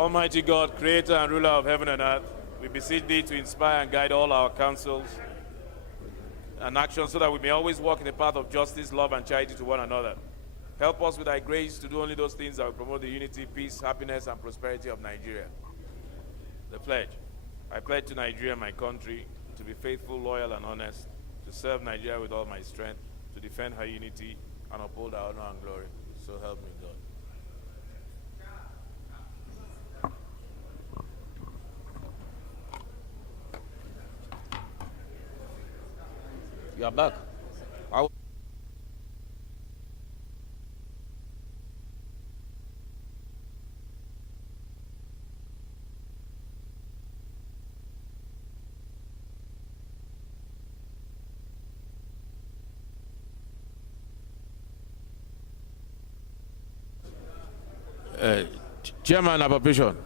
Almighty God, creator and ruler of heaven and earth, we beseech thee to inspire and guide all our counsels and actions so that we may always walk in the path of justice, love, and charity to one another. Help us with thy grace to do only those things that will promote the unity, peace, happiness, and prosperity of Nigeria. The pledge. I pledge to Nigeria, my country, to be faithful, loyal, and honest, to serve Nigeria with all my strength, to defend her unity, and uphold her honor and glory. So help me God. You are back. Chairman, appropriation.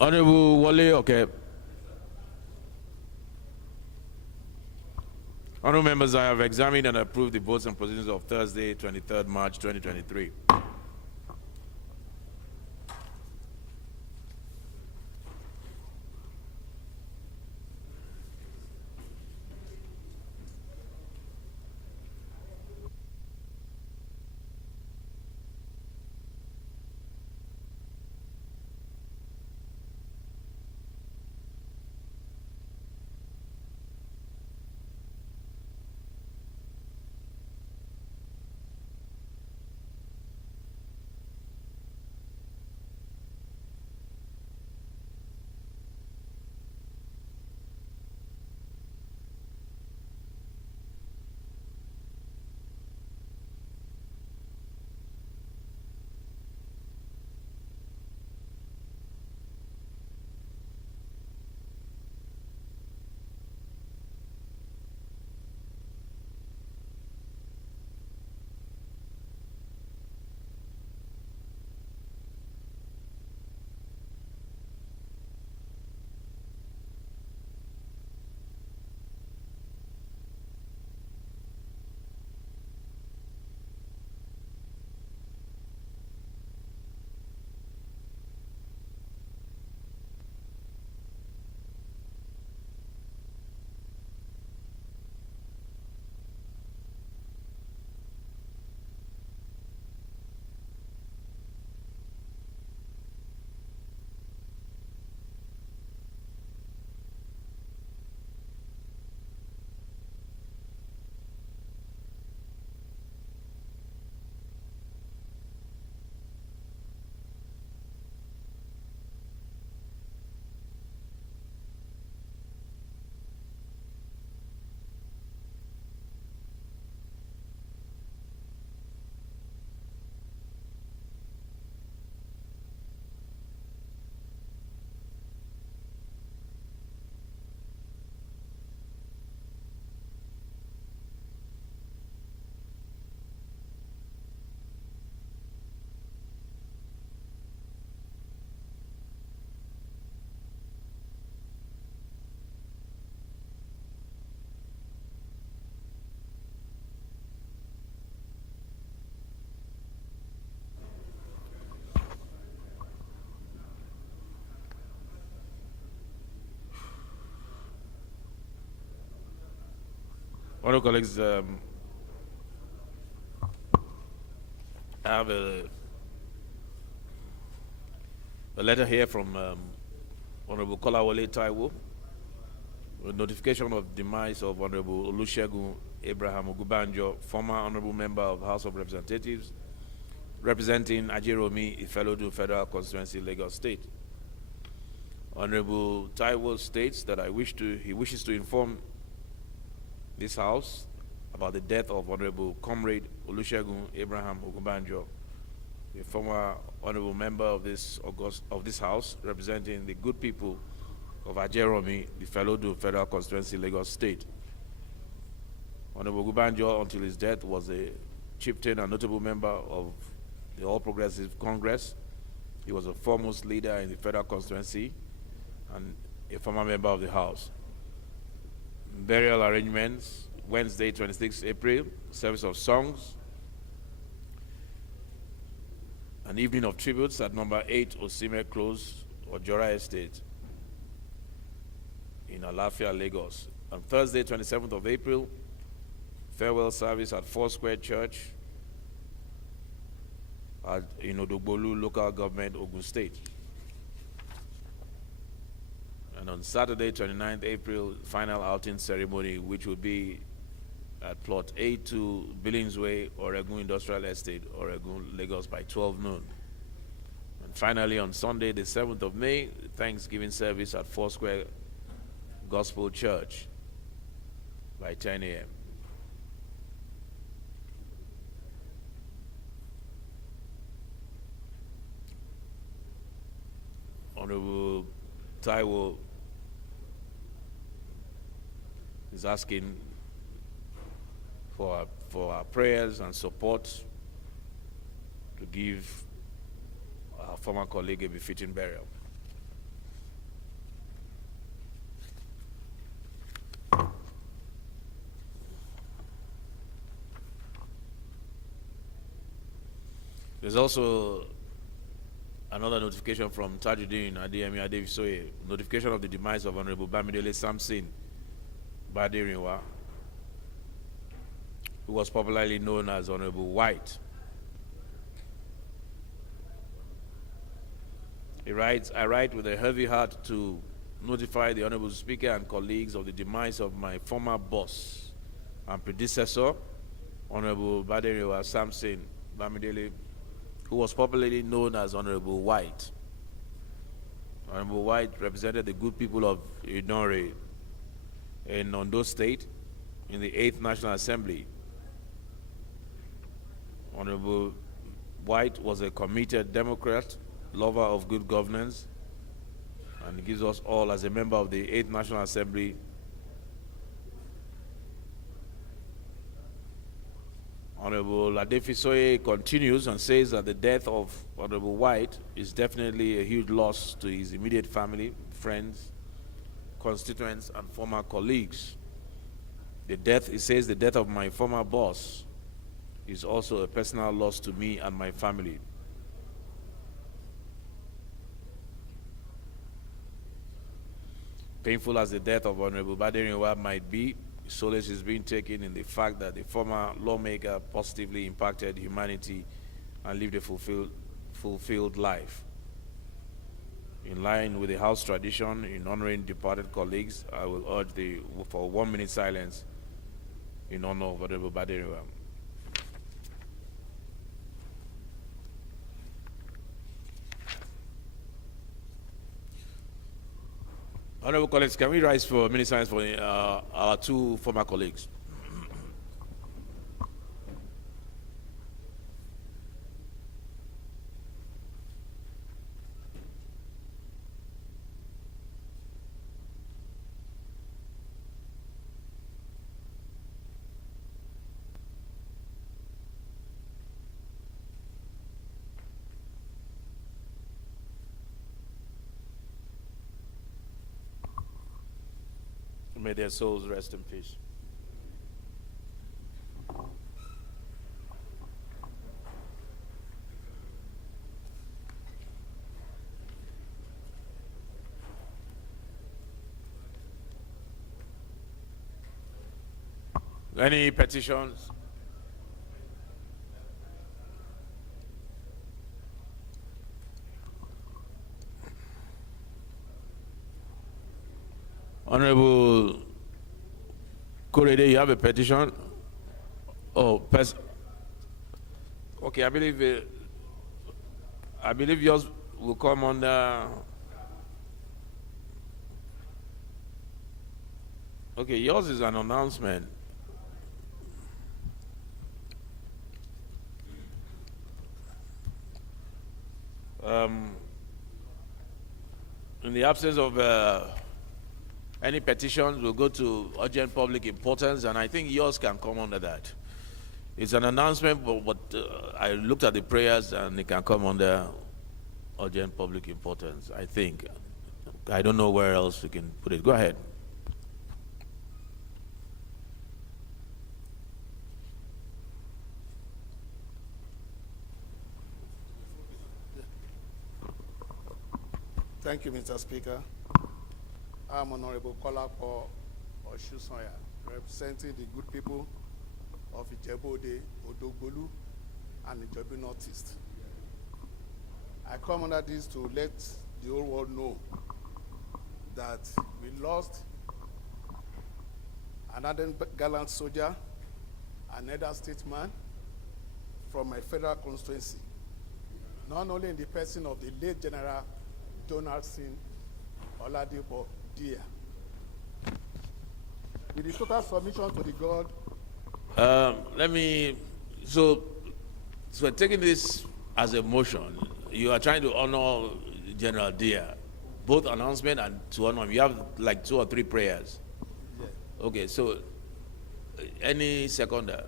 Honorable Wale, okay. Honorable members, I have examined and approved the votes and positions of Thursday, 23rd March 2023. Honorable colleagues, I have A letter here from Honorable Kolawole Taiwo, a notification of demise of Honorable Olusegun Abraham Ogubanjo, former Honorable Member of the House of Representatives, representing Ajeromi Ifelodun Federal Constituency, Lagos State. Honorable Taiwo states that he wishes to inform this House about the death of Honorable Comrade Olusegun Abraham Ogubanjo, a former Honorable Member of this House, representing the good people of Ajeromi Ifelodun Federal Constituency, Lagos State. Honorable Ogubanjo, until his death, was a chieftain and notable member of the All Progressive Congress. He was a foremost leader in the federal constituency and a former member of the House. Burial arrangements: Wednesday, 26 April, service of songs, an evening of tributes at number 8 Osime Close, Ojora Estate in Alafia, Lagos. On Thursday, 27th of April, farewell service at Foursquare Church in Odogbolu local government, Ogun State. And on Saturday, 29th April, final outing ceremony, which will be at plot A2 Billings Way, Oregun Industrial Estate, Oregun, Lagos, by 12 noon. And finally, on Sunday, the 7th of May, Thanksgiving service at Foursquare Gospel Church by 10 a.m. Honorable Taiwo is asking for our prayers and support to give our former colleague a befitting burial. There's also another notification from Tajuddin Adeyemi Adevisoye, notification of the demise of Honorable Bamidele Samson Baderinwa, who was popularly known as Honorable White. He writes, "I write with a heavy heart to notify the Honorable Speaker and colleagues of the demise of my former boss and predecessor, Honorable Baderinwa Samson Bamidele, who was popularly known as Honorable White. Honorable White represented the good people of Idonre in Ondo State in the 8th National Assembly. Honorable White was a committed Democrat, lover of good governance, and gives us all, as a member of the 8th National Assembly, Honorable Adefisoye continues and says that the death of Honorable White is definitely a huge loss to his immediate family, friends, constituents, and former colleagues. He says the death of my former boss is also a personal loss to me and my family. Painful as the death of Honorable Baderinwa might be, solace is being taken in the fact that the former lawmaker positively impacted humanity and lived a fulfilled life. In line with the House tradition in honoring departed colleagues, I will urge for 1 minute silence in honor of Honorable Baderinwa. Honorable colleagues, can we rise for a minute silence for our two former colleagues? May their souls rest in peace. Any petitions? Honorable Korede, you have a petition? Oh, okay, I believe yours will come under. Okay, yours is an announcement. In the absence of any petitions, we'll go to urgent public importance, and I think yours can come under that. It's an announcement, but I looked at the prayers, and it can come under urgent public importance, I think. I don't know where else we can put it. Go ahead. Thank you, Mr. Speaker. I'm Honorable Kolapo Oshusanya, representing the good people of Ijebu-Ode, Odogbolu, and Ijebu Northeast. I come under this to let the whole world know that we lost another gallant soldier, another statesman from my federal constituency, not only in the person of the late General Donaldson Oladipo Dia. With the total submission to the God. So taking this as a motion, you are trying to honor General Dia, both announcement and to honor him. You have like 2 or 3 prayers. Yeah. Okay, so any seconder?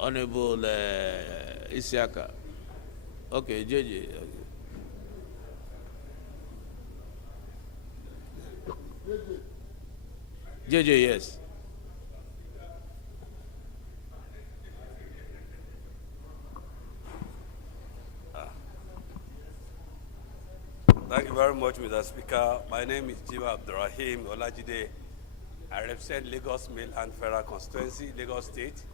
Honorable Isiaka. Okay, JJ. JJ, yes. Thank you very much, Mr. Speaker. My name is Jiwa Abdurrahim Olajide. I represent Lagos Mail and Federal Constituency, Lagos State.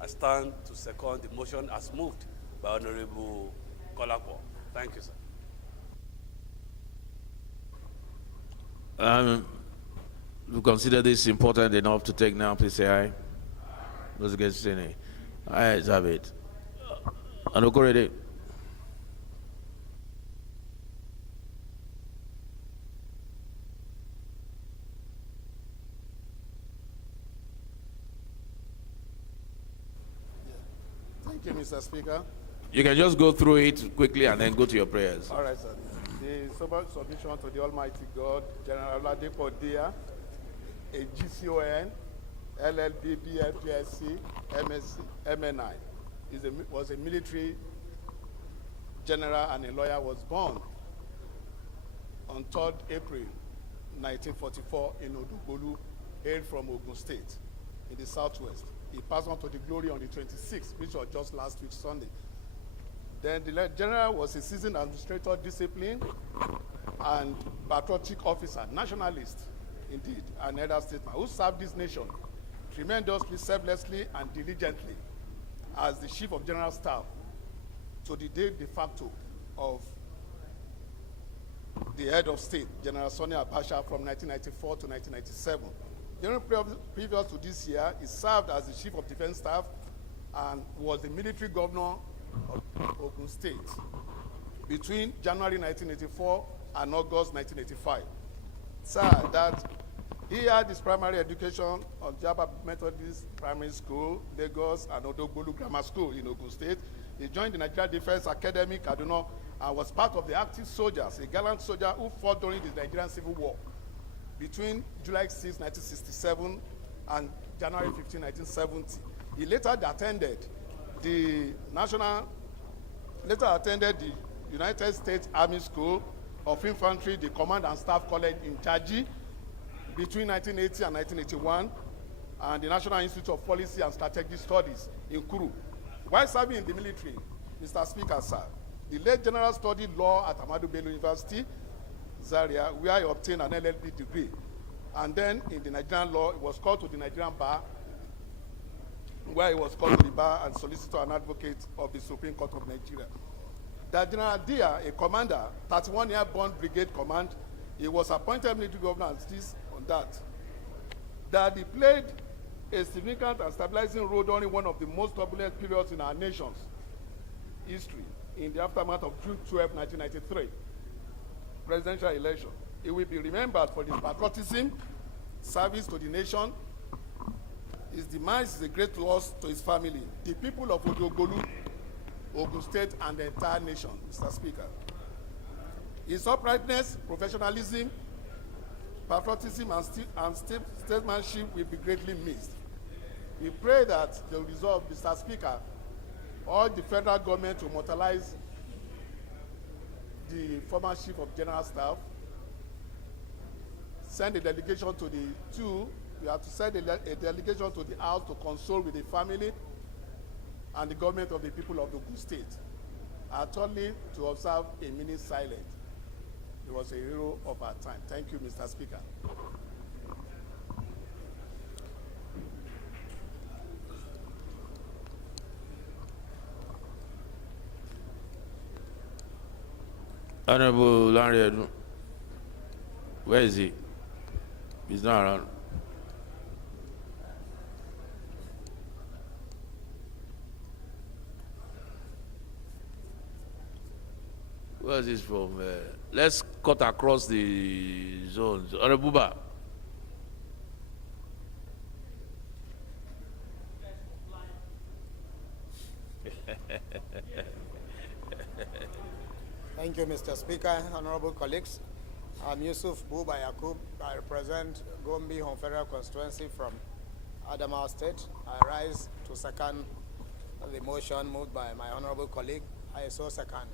I stand to second the motion as moved by Honorable Kolapo. Thank you, sir. We consider this important enough to take now. Please say aye. Those against say nay. Ayes have it. Anukorede. Thank you, Mr. Speaker. You can just go through it quickly and then go to your prayers. All right, sir. The sober submission to the Almighty God, General Oladipo Dia, a GCON, LLB, BLPSC, MSc, MNI, was a military general and a lawyer, was born on 3rd April 1944 in Odogbolu, hailed from Ogun State in the southwest. He passed on to the glory on the 26th, which was just last week, Sunday. Then the general was a seasoned administrator, disciplined, and patriotic officer, nationalist, indeed, and elder statesman, who served this nation tremendously, selflessly, and diligently as the chief of general staff to the de facto of the head of state, General Sani Abacha, from 1994 to 1997. During previous to this year, he served as the chief of defense staff and was the military governor of Ogun State between January 1984 and August 1985. Sir, that he had his primary education on Jaba Methodist Primary School, Lagos, and Odogbolu Grammar School in Ogun State. He joined the Nigerian Defense Academy, Kaduna, and was part of the active soldiers, a gallant soldier who fought during the Nigerian Civil War between July 6, 1967 and January 15, 1970. He later attended the United States Army School of Infantry, the Command and Staff College in Chaji between 1980 and 1981, and the National Institute of Policy and Strategic Studies in Kuru. While serving in the military, Mr. Speaker, sir, the late general studied law at Ahmadu Bello University, Zaria, where he obtained an LLB degree. And then in the Nigerian law, he was called to the Nigerian bar, where he was called to the bar and solicitor and advocate of the Supreme Court of Nigeria. That General Dia, a commander, 31 Airborne Brigade Command, He was appointed military governor and still on that. That he played a significant and stabilizing role during one of the most turbulent periods in our nation's history in the aftermath of June 12, 1993 presidential election. He will be remembered for his patriotism, service to the nation. His demise is a great loss to his family, the people of Odogolu, Ogun State, and the entire nation, Mr. Speaker. His uprightness, professionalism, patriotism, and statesmanship will be greatly missed. We pray that the resolve, Mr. Speaker, all the federal government to immortalize the former chief of general staff, send a delegation to we have to send a delegation to the House to console with the family and the government of the people of the Ogun State, and thirdly, to observe a minute silence. He was a hero of our time. Thank you, Mr. Speaker. Honorable Larry, where is he? He's not around. Where is this from? Let's cut across the zones. Honorable Buba. Thank you, Mr. Speaker, honorable colleagues. I'm Yusuf Buba Yakub. I represent Gombe Home Federal Constituency from Adamawa State. I rise to second the motion moved by my honorable colleague. I so second.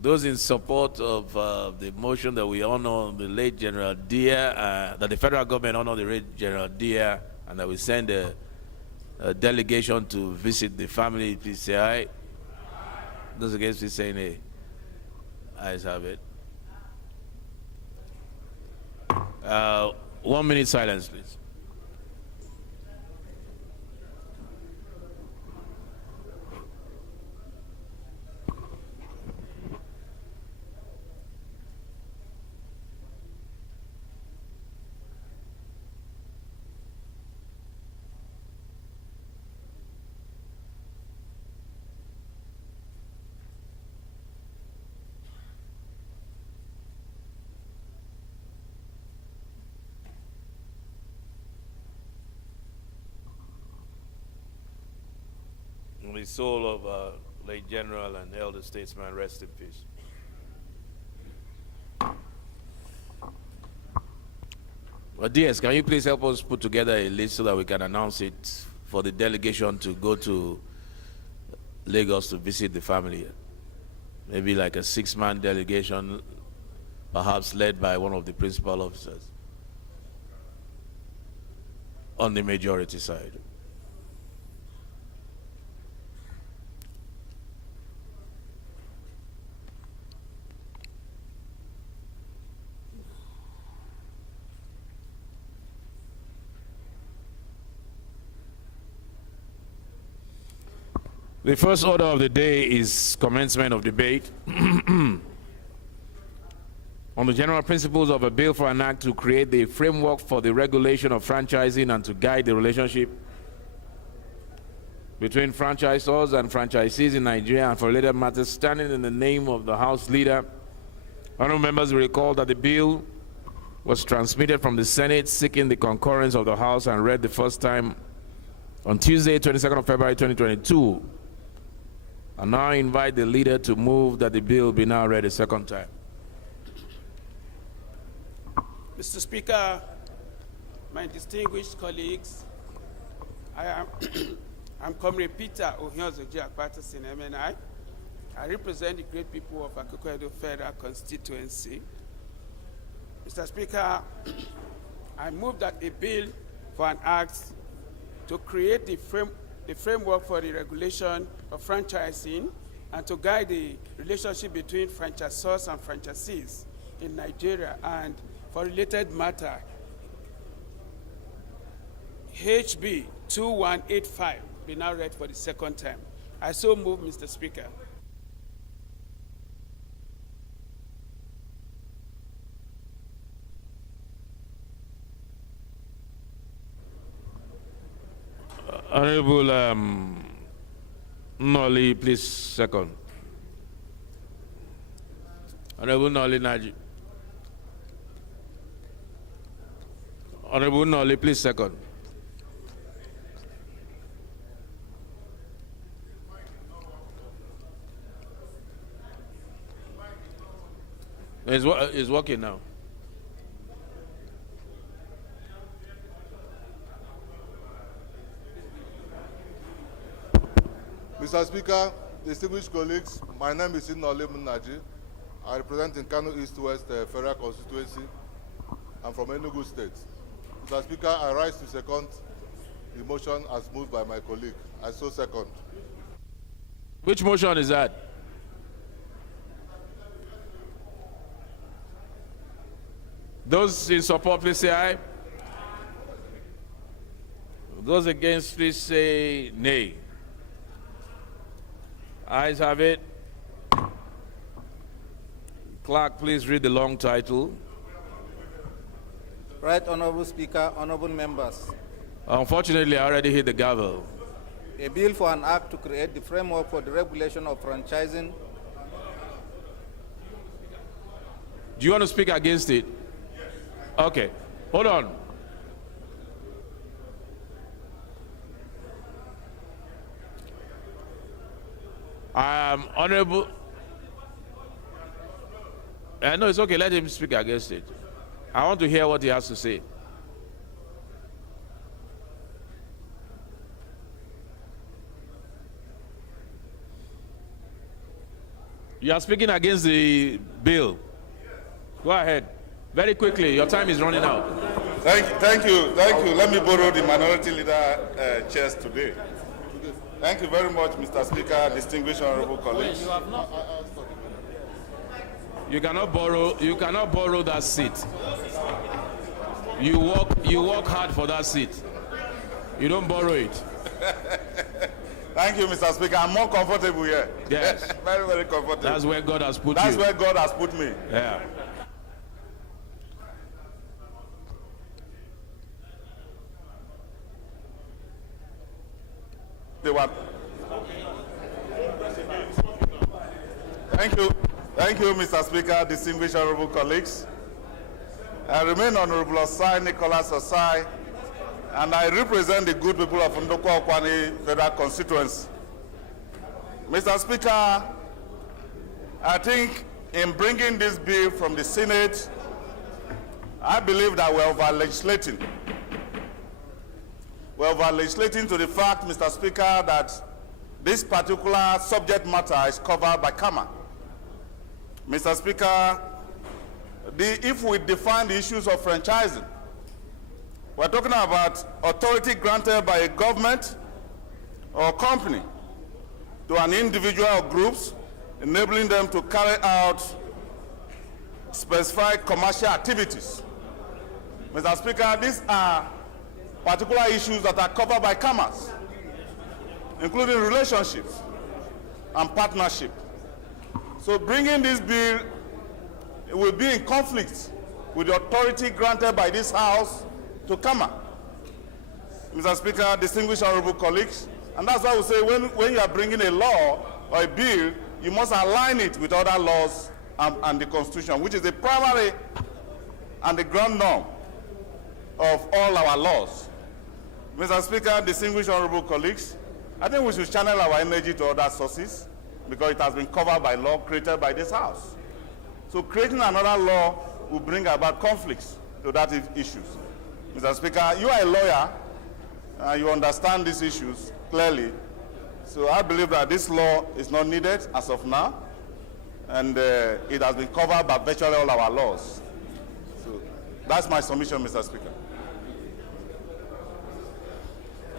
Those in support of the motion that we honor the late General Dia, that the federal government honor the late General Dia, and that we send a delegation to visit the family, please say aye. Those against, please say nay. Ayes have it. 1 minute silence, please. The soul of late General and elder statesman rest in peace. Well, DS, can you please help us put together a list so that we can announce it for the delegation to go to Lagos to visit the family? Maybe like a 6-man delegation, perhaps led by one of the principal officers on the majority side. The first order of the day is commencement of debate on the general principles of a bill for an act to create the framework for the regulation of franchising and to guide the relationship between franchisors and franchisees in Nigeria and for related matters, standing in the name of the House Leader. Honorable members will recall that the bill was transmitted from the Senate seeking the concurrence of the House and read the first time on Tuesday, 22nd of February 2022. I now invite the leader to move that the bill be now read a second time. Mr. Speaker, my distinguished colleagues, I'm Comrade Peter Ohiozoji Akpatas in MNI. I represent the great people of Akoko-Edo Federal Constituency. Mr. Speaker, I move that a bill for an act to create the framework for the regulation of franchising and to guide the relationship between franchisors and franchisees in Nigeria and for related matter, HB 2185 be now read for the second time. I so move, Mr. Speaker. Honorable Nolly, please second. Honorable Nolly Naji. Honorable Nolly, please second. It's working now. Mr. Speaker, distinguished colleagues, my name is Nolly Naji. I represent in Kano East-West Federal Constituency. I'm from Enugu State. Mr. Speaker, I rise to second the motion as moved by my colleague. I so second. Which motion is that? Those in support, please say aye. Those against, please say nay. Ayes have it. Clerk, please read the long title. Right Honorable Speaker, honorable members. Unfortunately, I already hit the gavel. A bill for an act to create the framework for the regulation of franchising. Do you want to speak against it? Okay, hold on. Honorable. No, it's okay. Let him speak against it. I want to hear what he has to say. You are speaking against the bill. Go ahead. Very quickly. Your time is running out. Thank you. Let me borrow the minority leader chairs today. Thank you very much, Mr. Speaker, distinguished honorable colleagues. You cannot borrow that seat. You work hard for that seat. You don't borrow it. Thank you, Mr. Speaker. I'm more comfortable here. Yes. Very, very comfortable. That's where God has put you. That's where God has put me. Yeah. Thank you, Mr. Speaker, distinguished honorable colleagues. I remain Honorable Osai Nicholas Osai, and I represent the good people of Ndokwa Okwani Federal Constituency. Mr. Speaker, I think in bringing this bill from the Senate, I believe that we're over-legislating. We're over-legislating to the fact, Mr. Speaker, that this particular subject matter is covered by CAMA. Mr. Speaker, if we define the issues of franchising, we're talking about authority granted by a government or company to an individual or groups, enabling them to carry out specified commercial activities. Mr. Speaker, these are particular issues that are covered by CAMAs, including relationships and partnership. So bringing this bill, it will be in conflict with the authority granted by this House to CAMA. Mr. Speaker, distinguished honorable colleagues, and that's why we say when you are bringing a law or a bill, you must align it with other laws and the Constitution, which is the primary and the ground norm of all our laws. Mr. Speaker, distinguished honorable colleagues, I think we should channel our energy to other sources because it has been covered by law created by this House. So creating another law will bring about conflicts to that issues. Mr. Speaker, you are a lawyer, and you understand these issues clearly. So I believe that this law is not needed as of now, and it has been covered by virtually all our laws. So that's my submission, Mr. Speaker.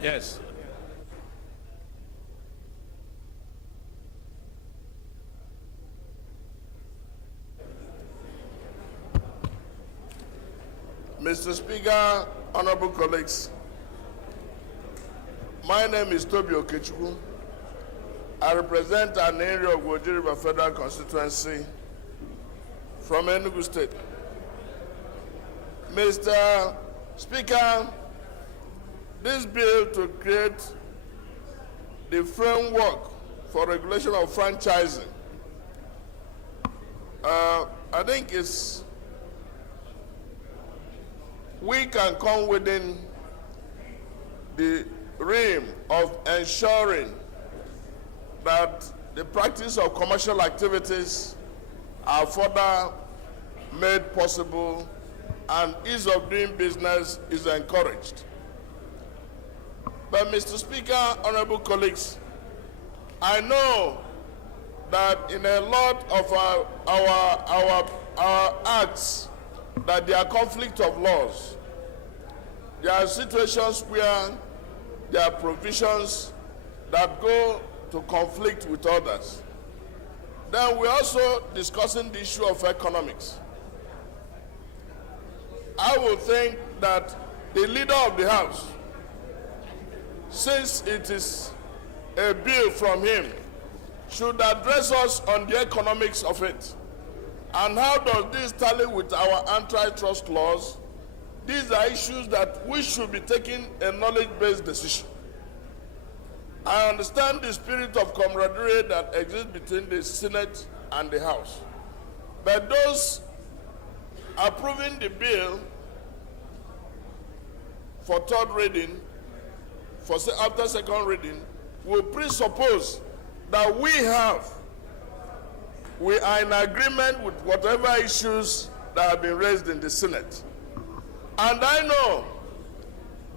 Yes. Mr. Speaker, honorable colleagues, my name is Toby Okechukwu. I represent an area of Woji River Federal Constituency from Enugu State. Mr. Speaker, this bill to create the framework for regulation of franchising, I think we can come within the realm of ensuring that the practice of commercial activities are further made possible and ease of doing business is encouraged. But Mr. Speaker, honorable colleagues, I know that in a lot of our acts that there are conflict of laws. There are situations where there are provisions that go to conflict with others. Then we're also discussing the issue of economics. I would think that the leader of the House, since it is a bill from him, should address us on the economics of it. And how does this tally with our antitrust laws? These are issues that we should be taking a knowledge-based decision. I understand the spirit of camaraderie that exists between the Senate and the House. But those approving the bill for third reading, after second reading, will presuppose that we are in agreement with whatever issues that have been raised in the Senate. And I know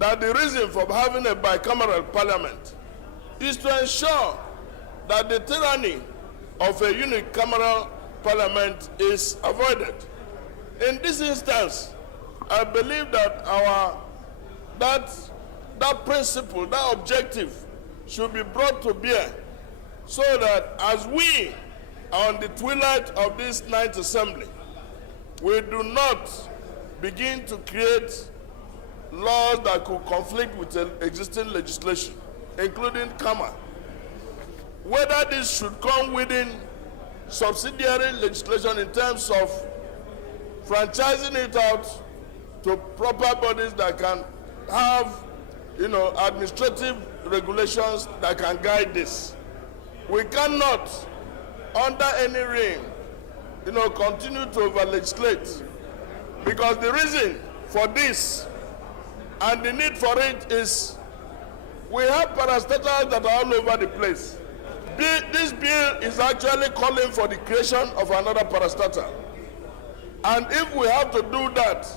that the reason for having a bicameral parliament is to ensure that the tyranny of a unicameral parliament is avoided. In this instance, I believe that that principle, that objective should be brought to bear so that as we are on the twilight of this ninth assembly, we do not begin to create laws that could conflict with existing legislation, including CAMA. Whether this should come within subsidiary legislation in terms of franchising it out to proper bodies that can have, administrative regulations that can guide this. We cannot, under any reign, continue to over-legislate, because the reason for this and the need for it is we have parastatals that are all over the place. This bill is actually calling for the creation of another parastatal. And if we have to do that,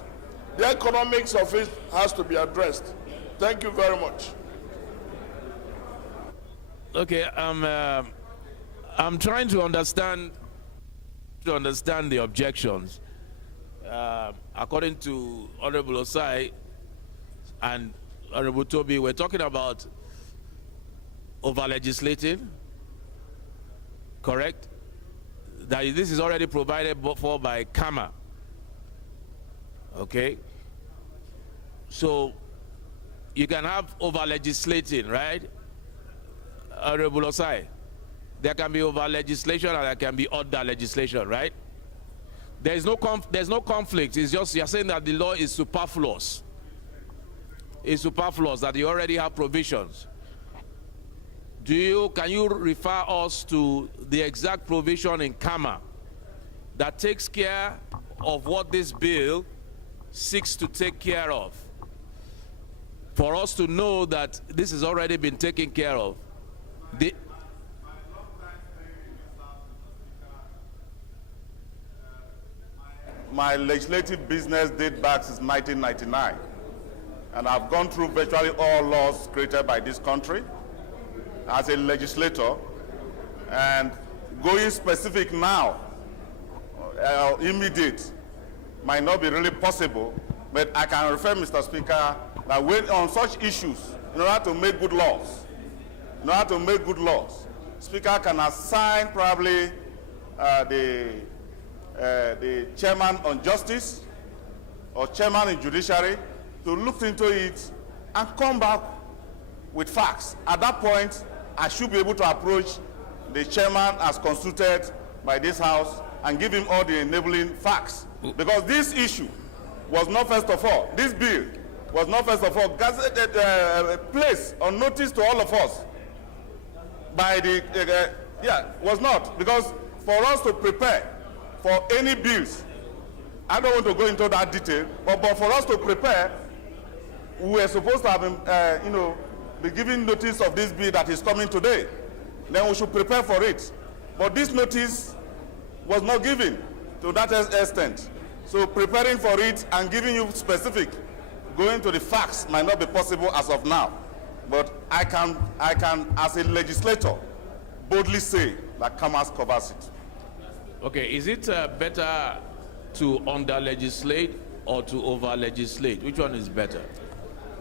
the economics of it has to be addressed. Thank you very much. Okay, I'm trying to understand the objections. According to Honorable Osai and Honorable Toby, we're talking about over-legislating, correct? That this is already provided for by CAMA. Okay? So you can have over-legislating, right? Honorable Osai, there can be over-legislation and there can be under legislation, right? There's no conflict. It's just you're saying that the law is superfluous. It's superfluous, that you already have provisions. Can you refer us to the exact provision in CAMA that takes care of what this bill seeks to take care of, for us to know that this has already been taken care of? My legislative business dates back since 1999, and I've gone through virtually all laws created by this country as a legislator. And going specific now, immediate, might not be really possible, but I can refer, Mr. Speaker, that when on such issues, in order to make good laws, Speaker can assign probably the chairman on justice or chairman in judiciary to look into it and come back with facts. At that point, I should be able to approach the chairman as consulted by this House and give him all the enabling facts. Because this issue was not, first of all, this bill was not, first of all, placed on notice to all of us by the, was not. Because for us to prepare for any bills, I don't want to go into that detail, but for us to prepare, we were supposed to have been, be given notice of this bill that is coming today. Then we should prepare for it. But this notice was not given to that extent. So preparing for it and giving you specific, going to the facts might not be possible as of now. But I can, as a legislator, boldly say that Commerce covers it. Okay, is it better to under-legislate or to over-legislate? Which one is better?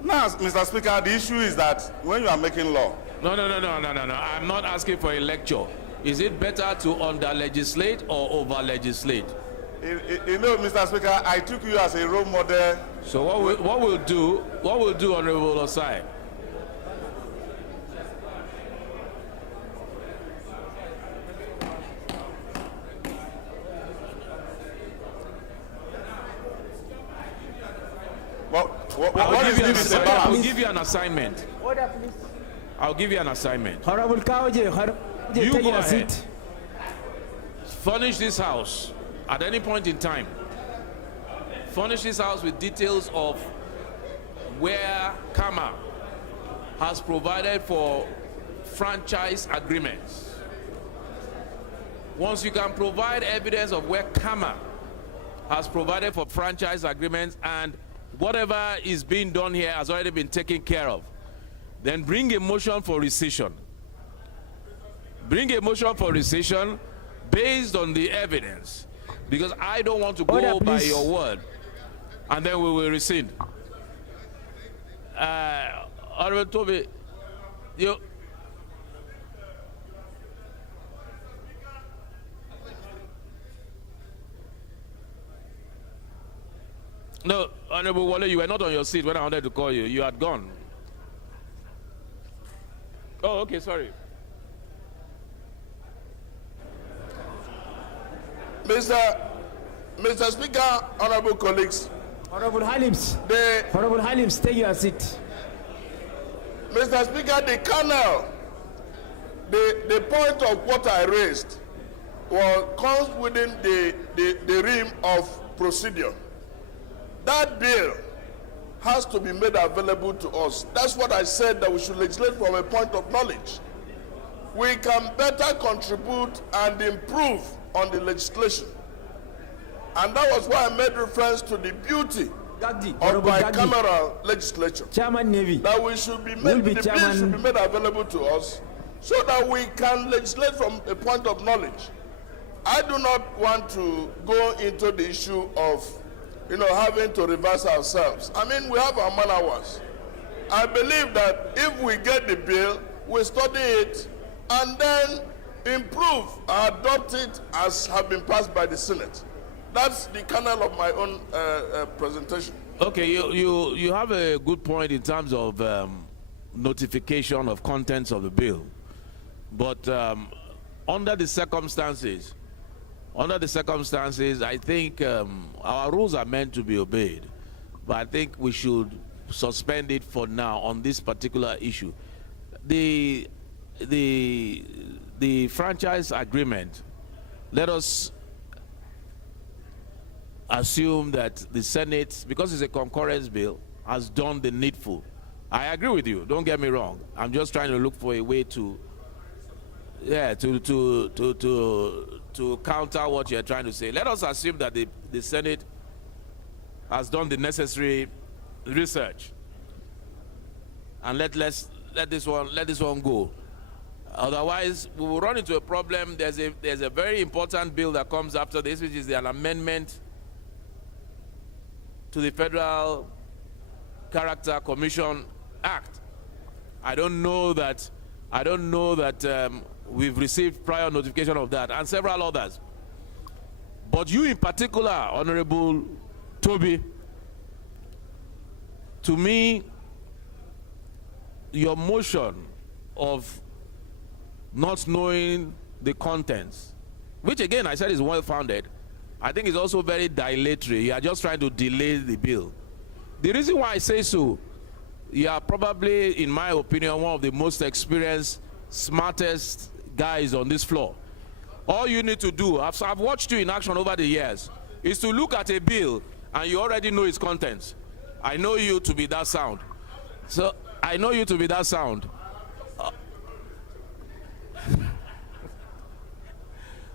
Now, Mr. Speaker, the issue is that when you are making law... No. I'm not asking for a lecture. Is it better to under-legislate or over-legislate? Mr. Speaker, I took you as a role model. So what we'll do, Honorable Osai? I'll give you an assignment. Order, please. I'll give you an assignment. Honorable Kaoje, You take go your ahead. seat. Furnish this house at any point in time. Furnish this house with details of where Kama has provided for franchise agreements. Once you can provide evidence of where Kama has provided for franchise agreements and whatever is being done here has already been taken care of, then bring a motion for rescission. Bring a motion for rescission based on the evidence, because I don't want to go by your word, and then we will rescind. Honorable Toby, you. No, Honorable Wale, you were not on your seat when I wanted to call you. You had gone. Oh, okay, sorry. Mr. Speaker, honorable colleagues. Honorable Halims. Honorable Halims, take your seat. Mr. Speaker, the kernel, the point of what I raised comes within the realm of procedure. That bill has to be made available to us. That's what I said, that we should legislate from a point of knowledge. We can better contribute and improve on the legislation. And that was why I made reference to the beauty of bicameral legislature. Chairman Navy. That we should be made, the bill should be made available to us so that we can legislate from a point of knowledge. I do not want to go into the issue of having to reverse ourselves. I mean, we have our man hours. I believe that if we get the bill, we study it, and then improve, adopt it as have been passed by the Senate. That's the kernel of my own presentation. Okay, you have a good point in terms of notification of contents of the bill, but under the circumstances, I think our rules are meant to be obeyed, but I think we should suspend it for now on this particular issue. The franchise agreement, let us assume that the Senate, because it's a concurrence bill, has done the needful. I agree with you, don't get me wrong. I'm just trying to look for a way to counter what you're trying to say. Let us assume that the Senate has done the necessary research, and let this one go. Otherwise, we will run into a problem. There's a very important bill that comes after this, which is an amendment to the Federal Character Commission Act. I don't know that we've received prior notification of that, and several others. But you in particular, Honorable Toby, to me, your motion of not knowing the contents, which again I said is well-founded, I think is also very dilatory. You are just trying to delay the bill. The reason why I say so, you are probably, in my opinion, one of the most experienced, smartest guys on this floor. All you need to do, I've watched you in action over the years, is to look at a bill and you already know its contents. I know you to be that sound. So, I know you to be that sound.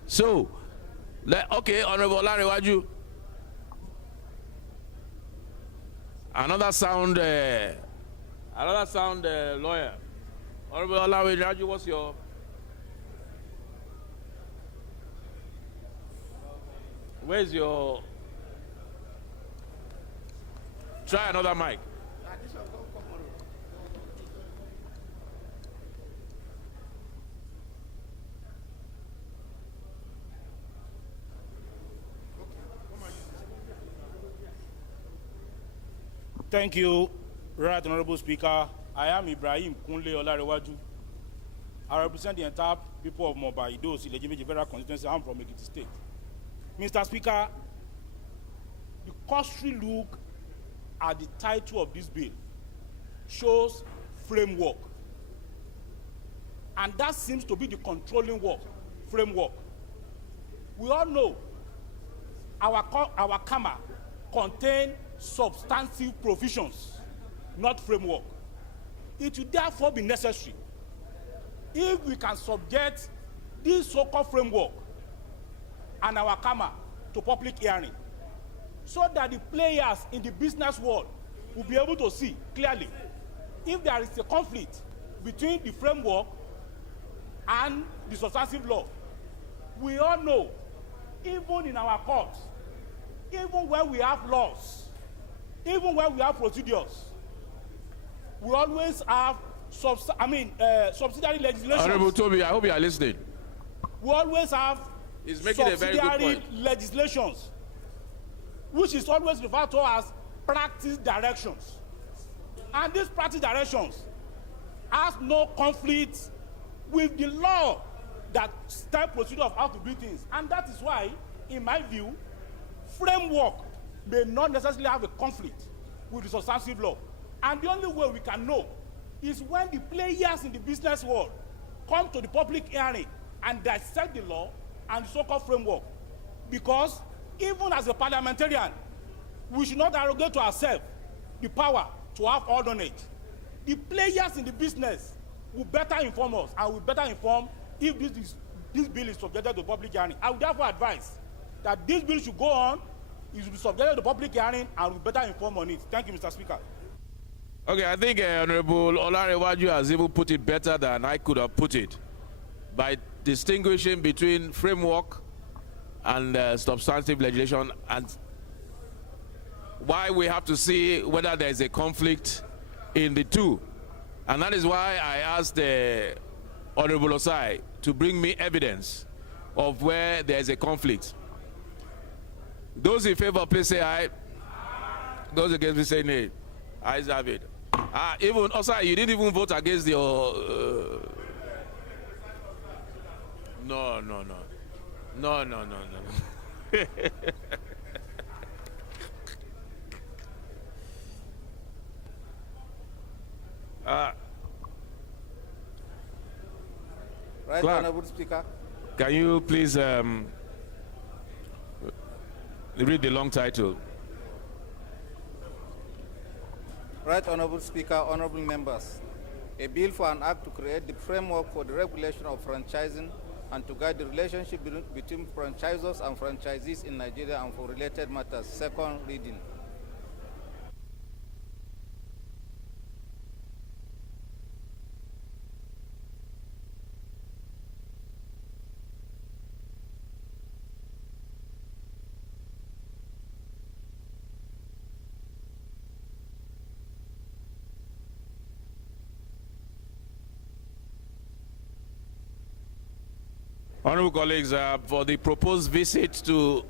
So, okay, Honorable Olanrewaju. Another sound lawyer. Honorable Olanrewaju, what's your... Where's your... Try another mic. Thank you, Right Honorable Speaker. I am Ibrahim Kunle Olarewaju. I represent the entire people of Moba Idosi Legislative Federal Constituency. I'm from Ekiti State. Mr. Speaker, the cursory look at the title of this bill shows framework. And that seems to be the controlling framework. We all know our KAMA contain substantive provisions, not framework. It will therefore be necessary if we can subject this so-called framework and our KAMA to public hearing, so that the players in the business world will be able to see clearly if there is a conflict between the framework and the substantive law. We all know, even in our courts, even when we have laws, even when we have procedures, we always have subsidiary legislation. Honorable Toby, I hope you are listening. We always have subsidiary legislations, which is always referred to as practice directions. And these practice directions has no conflict with the law that step procedure of how to do things. And that is why, in my view, framework may not necessarily have a conflict with the substantive law. And the only way we can know is when the players in the business world come to the public hearing and dissect the law and the so-called framework. Because even as a parliamentarian, we should not arrogate to ourselves the power to have all knowledge. The players in the business will better inform us and will better inform if this bill is subjected to public hearing. I would therefore advise that this bill should go on, it should be subjected to public hearing, and will better inform on it. Thank you, Mr. Speaker. Okay, I think Honorable Olanrewaju has even put it better than I could have put it, by distinguishing between framework and substantive legislation, and why we have to see whether there is a conflict in the two. And that is why I asked the Honorable Osai to bring me evidence of where there is a conflict. Those in favor, please say aye. Those against, please say nay. Ayes have it. Even Osai, you didn't even vote against your. No. Right, Clark, Honorable Speaker. can you please read the long title? Right, Honorable Speaker, honorable members. A bill for an act to create the framework for the regulation of franchising and to guide the relationship between franchisors and franchisees in Nigeria and for related matters. Second reading. Honorable colleagues, for the proposed visit to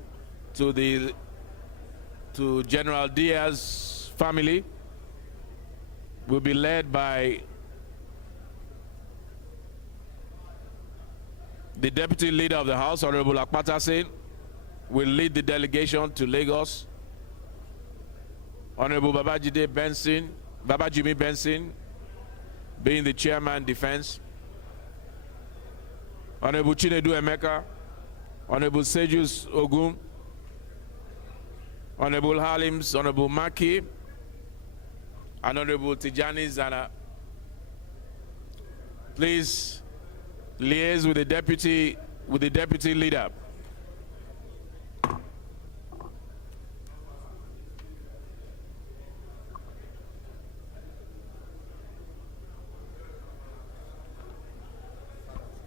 General Diaz's family will be led by the Deputy Leader of the House, Honorable Akpata Singh, will lead the delegation to Lagos. Honorable Babajimi Benson, being the chairman, defense. Honorable Chinedu Emeka, Honorable Sejus Ogun, Honorable Halims, Honorable Maki, and Honorable Tijani Zana. Please liaise with the deputy leader.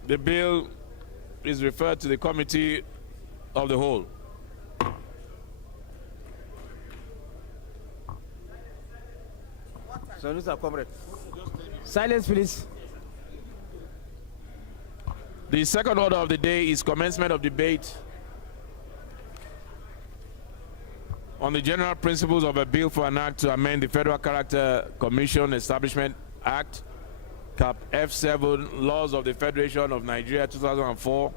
The bill is referred to the committee of the whole. Silence, please. The second order of the day is commencement of debate on the general principles of a bill for an act to amend the Federal Character Commission Establishment Act, Cap F7, Laws of the Federation of Nigeria 2004,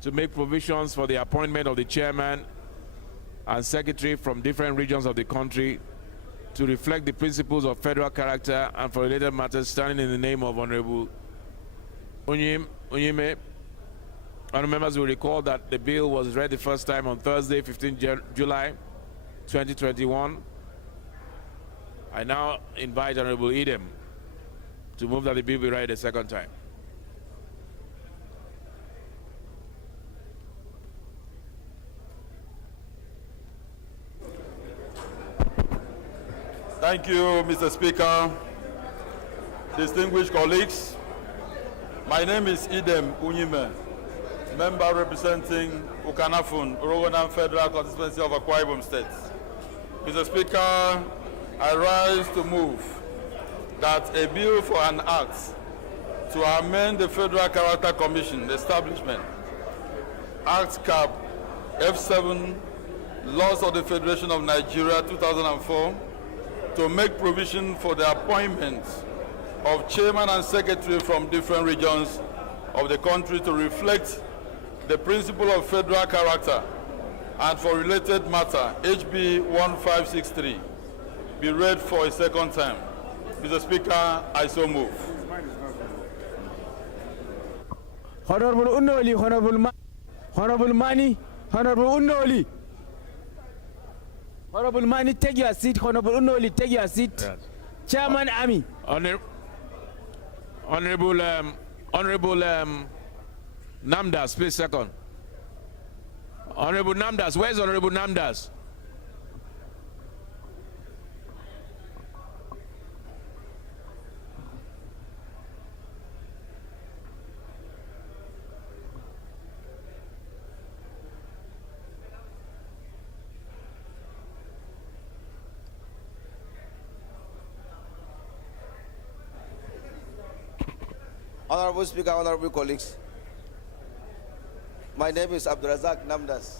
to make provisions for the appointment of the chairman and secretary from different regions of the country to reflect the principles of federal character and for related matters standing in the name of Honorable Unyime. Honorable members will recall that the bill was read the first time on Thursday, 15 July 2021. I now invite Honorable Edem to move that the bill be read a second time. Thank you, Mr. Speaker. Distinguished colleagues, my name is Idem Unyime, member representing Ukanafun, Rowanam Federal Constituency of Akwa Ibom State. Mr. Speaker, I rise to move that a bill for an act to amend the Federal Character Commission Establishment, Act Cap F7, Laws of the Federation of Nigeria 2004, to make provision for the appointment of chairman and secretary from different regions of the country to reflect the principle of federal character and for related matter, HB 1563, be read for a second time. Mr. Speaker, I so move. Honorable Unoli, Honorable Mani, Honorable Unoli. Honorable Mani, take your seat. Honorable Unoli, take your seat. Yes. Chairman Ami. Honorable Namdas, please second. Honorable Namdas, where's Honorable Namdas? Honorable Speaker, honorable colleagues, my name is Abdurazak Namdas.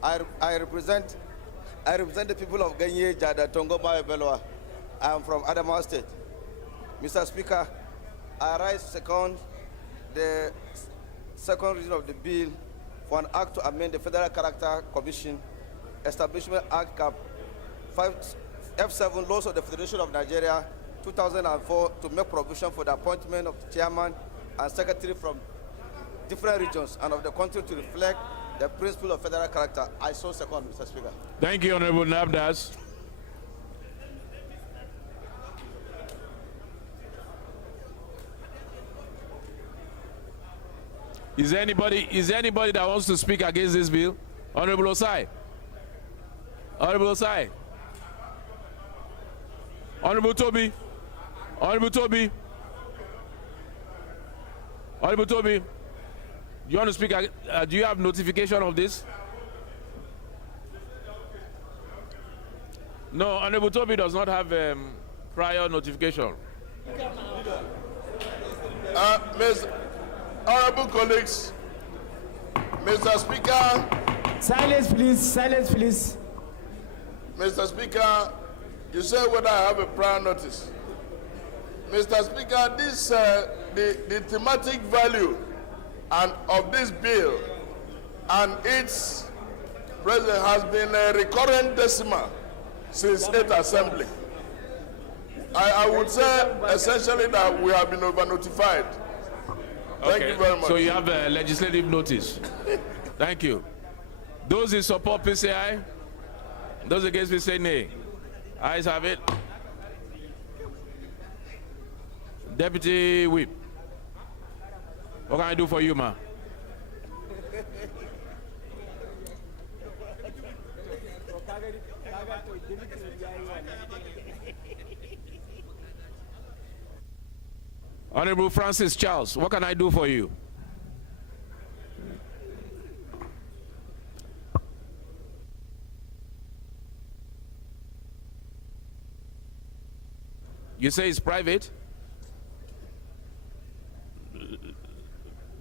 I represent the people of Ganye, Jada, Tongoma, Belwa. I am from Adamawa State. Mr. Speaker, I rise to second the second reading of the bill for an act to amend the Federal Character Commission Establishment Act Cap F7, Laws of the Federation of Nigeria 2004, to make provision for the appointment of the chairman and secretary from different regions and of the country to reflect the principle of federal character. I so second, Mr. Speaker. Thank you, Honorable Nabdas. Is there anybody that wants to speak against this bill? Honorable Osai. Honorable Osai. Honorable Toby. Honorable Toby. Honorable Toby. Do you want to speak? Do you have notification of this? No, Honorable Toby does not have prior notification. Honorable colleagues, Mr. Speaker. Silence, please. Silence, please. Mr. Speaker, you say whether I have a prior notice. Mr. Speaker, this the thematic value and of this bill and its President, has been a recurrent decimal since 8th Assembly. I would say essentially that we have been over-notified. Thank you very much. So you have a legislative notice. Thank you. Those in support, please say aye. Those against, please say nay. Ayes have it. Deputy Whip. What can I do for you, ma? Honorable Francis Charles, what can I do for you? You say it's private?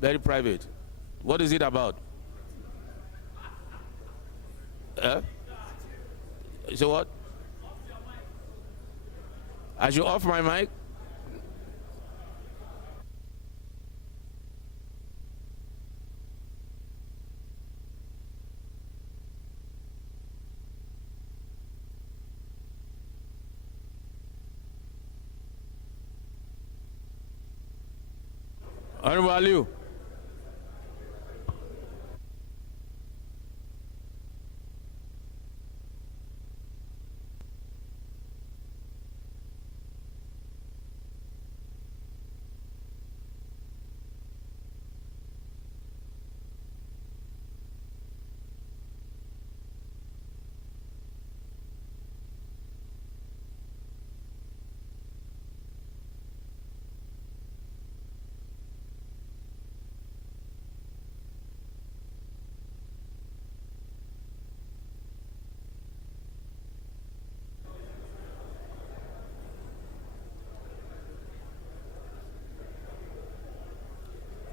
Very private. What is it about? So what? I should off my mic? Honorable Aliu.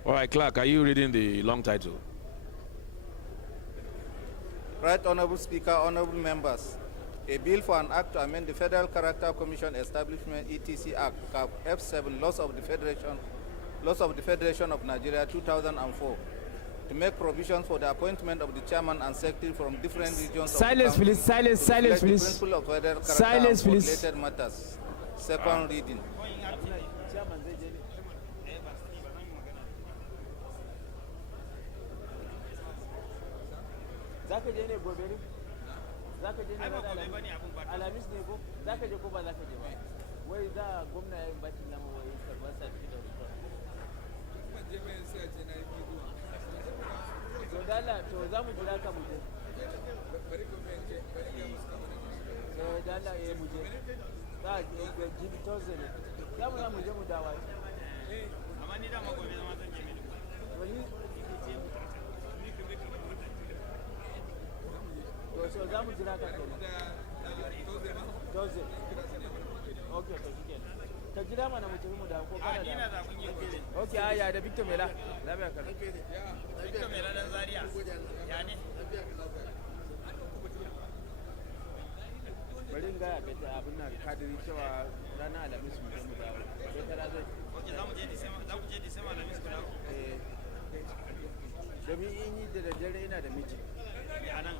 All right, Clark, are you reading the long title? Right Honorable Speaker, honorable members, a bill for an act to amend the Federal Character Commission Establishment ETC Act, Cap F7, Laws of the Federation of Nigeria 2004, to make provisions for the appointment of the chairman and secretary from different regions Silence, of the please. Silence, silence, the please. principle of federal character Silence, and please. related matters. Second reading. Zaka je ne gobe ne? Zaka je ne Alhamis ne ko? Zaka je ko ba zaka je ba? Wai za gwamna ya yi bacin namu wai karɓar certificate of return. To dala to za mu jira ka mu je. Dala mu je. Za a jibi Thursday ne. Za mu je mu dawa. Amma ni da gobe zama zan je ne. So za mu jira ka kenan. Thursday. Okay, to shikenan. Ka jira mana mu tafi mu dawo ko kana da. Ina da mun yi gobe. Okay, aya da Victor Mela. Lafiya kar. Victor Mela dan Zaria. Ya ne? Bari in ga ya beta abin nan kadiri cewa ranar Alhamis mu mu dawo. Sai tara zai. Okay, za mu je Disamba Alhamis ku dawo. Domin in yi da daddare ina da miji. A nan.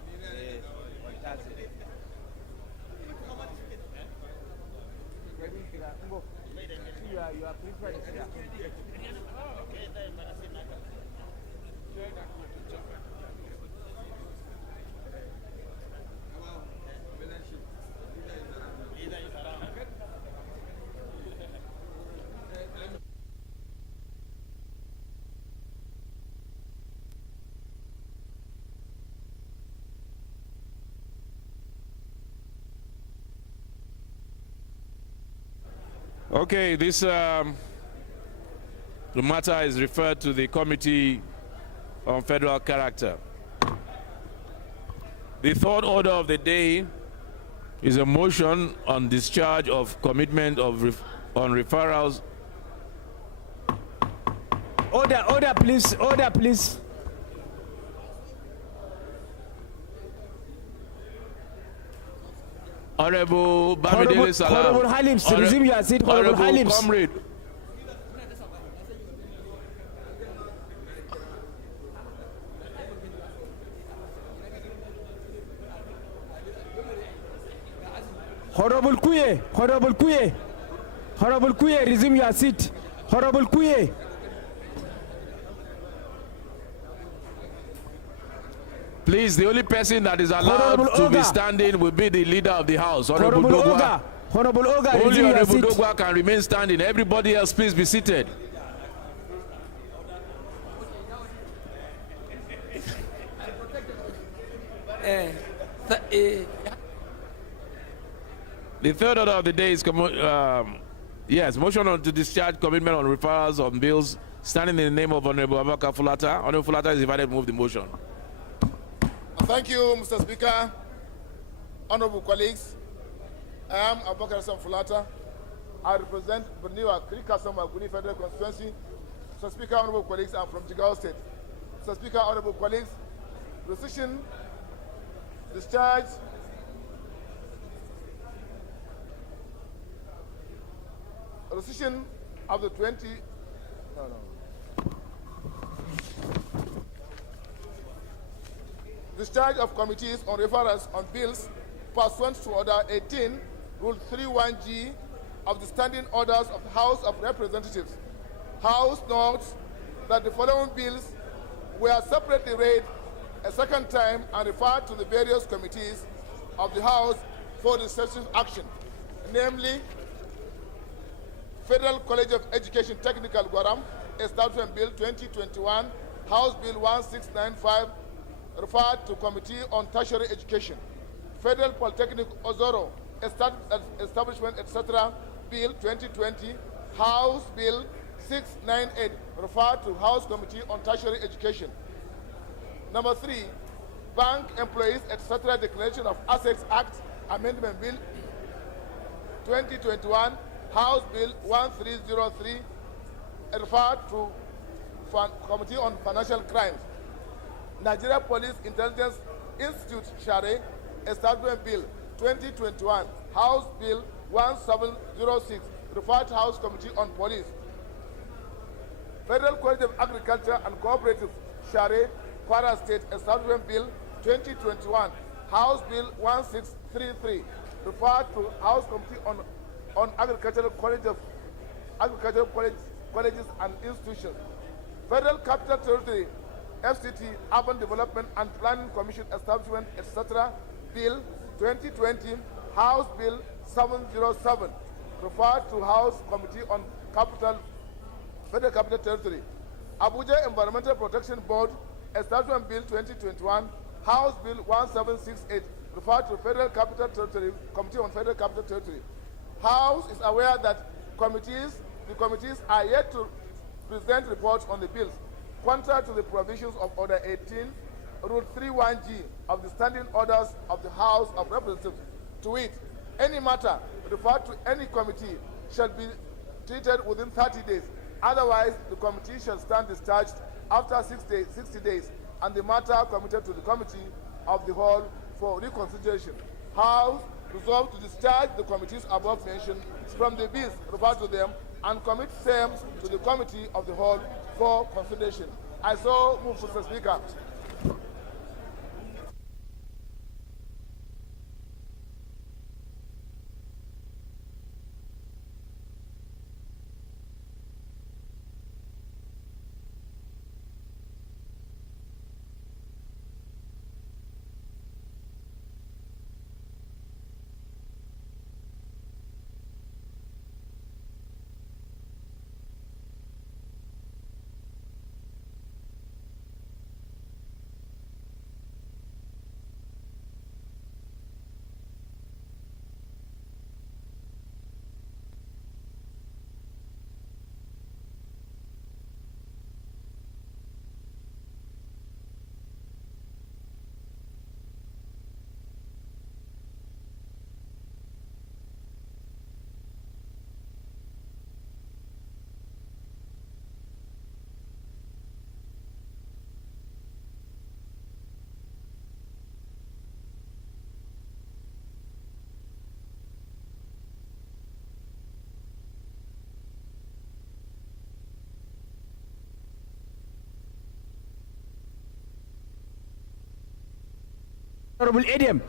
You are preferred here. Okay, this the matter is referred to the Committee on Federal Character. The third order of the day is a motion on discharge of commitment of on referrals. Order, please. Order, please. Honorable Bamidele Salam. Honorable Halim, resume your seat. Honorable Halim. Comrade. Honorable Kuye, Honorable Kuye, Honorable Kuye, resume your seat. Honorable Kuye. Please, the only person that is allowed Honorable to be Oga. standing will be the leader of the house, Honorable Honorable Dogwa. Oga, Honorable Oga, Only resume your Honorable seat. Dogwa can remain standing. Everybody else, please be seated. The third order of the day is motion to discharge commitment on referrals on bills standing in the name of Honorable Abubakar Fulata. Honorable Fulata is invited to move the motion. Thank you, Mr. Speaker. Honorable colleagues, I am Abubakar Fulata. I represent Berniwa Krikasam Aguni Federal Constituency. Mr. Speaker, honorable colleagues, I am from Jigawa State. Mr. Speaker, honorable colleagues, rescission, discharge, rescission of the discharge of committees on referrals on bills pursuant to Order 18, Rule 31G of the Standing Orders of the House of Representatives. House notes that the following bills were separately read a second time and referred to the various committees of the House for decisive action, namely Federal College of Education Technical Guaram Establishment Bill 2021, House Bill 1695, referred to Committee on Tertiary Education. Federal Polytechnic Ozoro Establishment, etc., Bill 2020, House Bill 698, referred to House Committee on Tertiary Education. Number 3, Bank Employees, etc., Declaration of Assets Act Amendment Bill 2021, House Bill 1303, referred to Committee on Financial Crimes. Nigeria Police Intelligence Institute Share Establishment Bill 2021, House Bill 1706, referred to House Committee on Police. Federal College of Agriculture and Cooperative Share Kwara State Establishment Bill 2021, House Bill 1633, referred to House Committee on Agricultural Colleges and Institutions. Federal Capital Territory FCT Urban Development and Planning Commission Establishment, etc., Bill 2020, House Bill 707, referred to House Committee on Federal Capital Territory. Abuja Environmental Protection Board Establishment Bill 2021, House Bill 1768, referred to Federal Capital Territory, Committee on Federal Capital Territory. House is aware that the committees are yet to present reports on the bills, contrary to the provisions of Order 18, Rule 31G of the Standing Orders of the House of Representatives. To wit, any matter referred to any committee shall be treated within 30 days. Otherwise, the committee shall stand discharged after 60 days, and the matter committed to the Committee of the Whole for reconsideration. House resolved to discharge the committees above mentioned from the bills referred to them and commit same to the Committee of the Whole for consideration. I so move, Mr. Speaker. Honorable Idiom.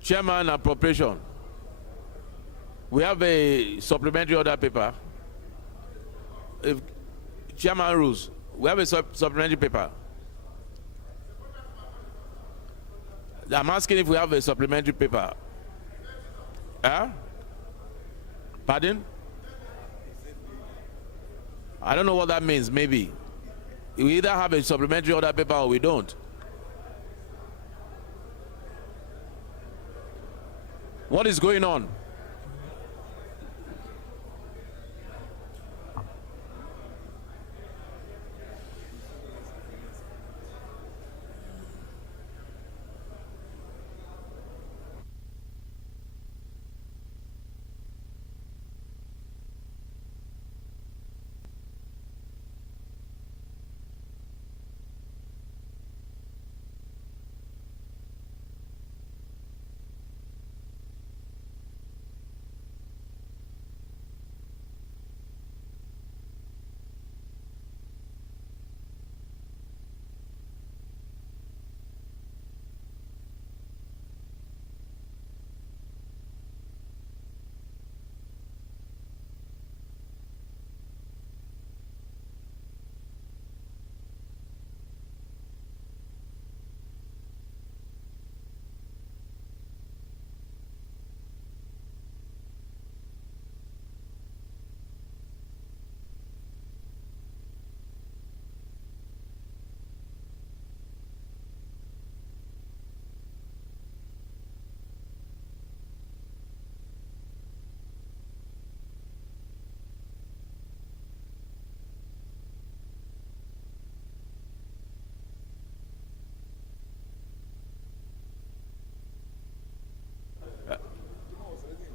Chairman Appropriation. We have a supplementary order paper. If Chairman rules, we have a supplementary paper. I'm asking if we have a supplementary paper. Huh? Pardon? I don't know what that means, maybe. We either have a supplementary order paper or we don't. What is going on?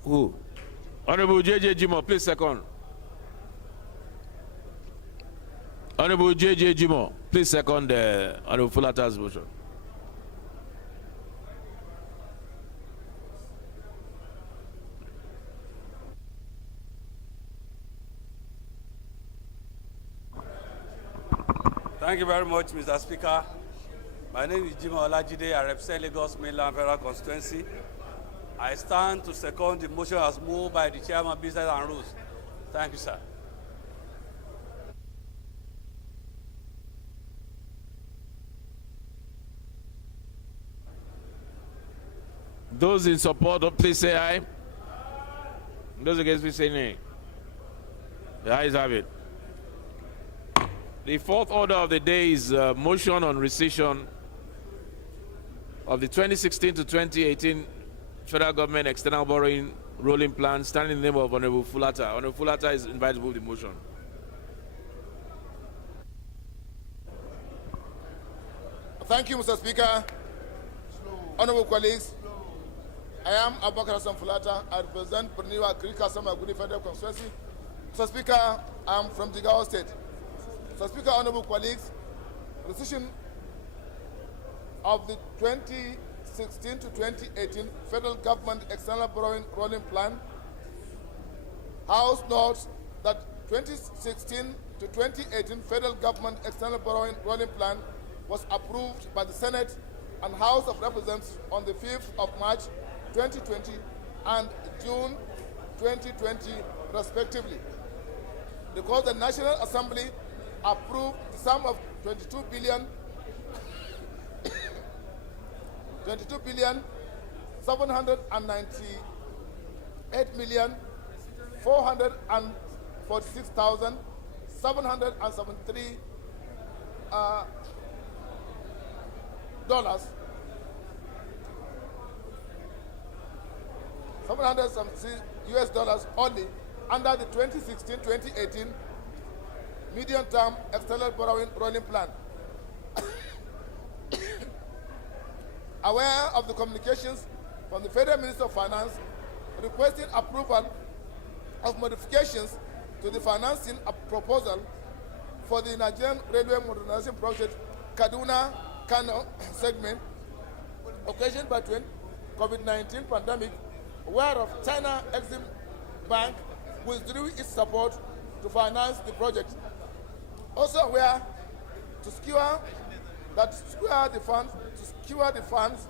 Who? Honorable J.J. Jimo, please second. Honorable J.J. Jimo, please second Honorable Fulata's motion. Thank you very much, Mr. Speaker. My name is Jimo Olajide. I represent Lagos Mainland Federal Constituency. I stand to second the motion as moved by the Chairman, Business and Rules. Thank you, sir. Those in support, please say aye. Those against, please say nay. The ayes have it. The fourth order of the day is a motion on rescission of the 2016 to 2018 federal government external borrowing rolling plan, standing in the name of Honorable Fulata. Honorable Fulata is invited to move the motion. Thank you, Mr. Speaker. Honorable colleagues, I am Abubakar Hassan Fulata. I represent PLENARY Agriculture Samagudi Federal Constituency. Mr. Speaker, I am from Jigawa State. Mr. Speaker, honorable colleagues, rescission of the 2016 to 2018 federal government external borrowing rolling plan. House notes that 2016 to 2018 federal government external borrowing rolling plan was approved by the Senate and House of Representatives on the 5th of March 2020 and June 2020 respectively. Because the National Assembly approved the sum of 22 billion 798 million 446,773 dollars, $773 only under the 2016-2018 medium-term external borrowing rolling plan. Aware of the communications from the Federal Minister of Finance requesting approval of modifications to the financing proposal for the Nigerian Railway Modernization Project Kaduna-Kano segment occasioned by COVID-19 pandemic, whereof China Exim Bank withdrew its support to finance the project. Also aware to secure that to secure the funds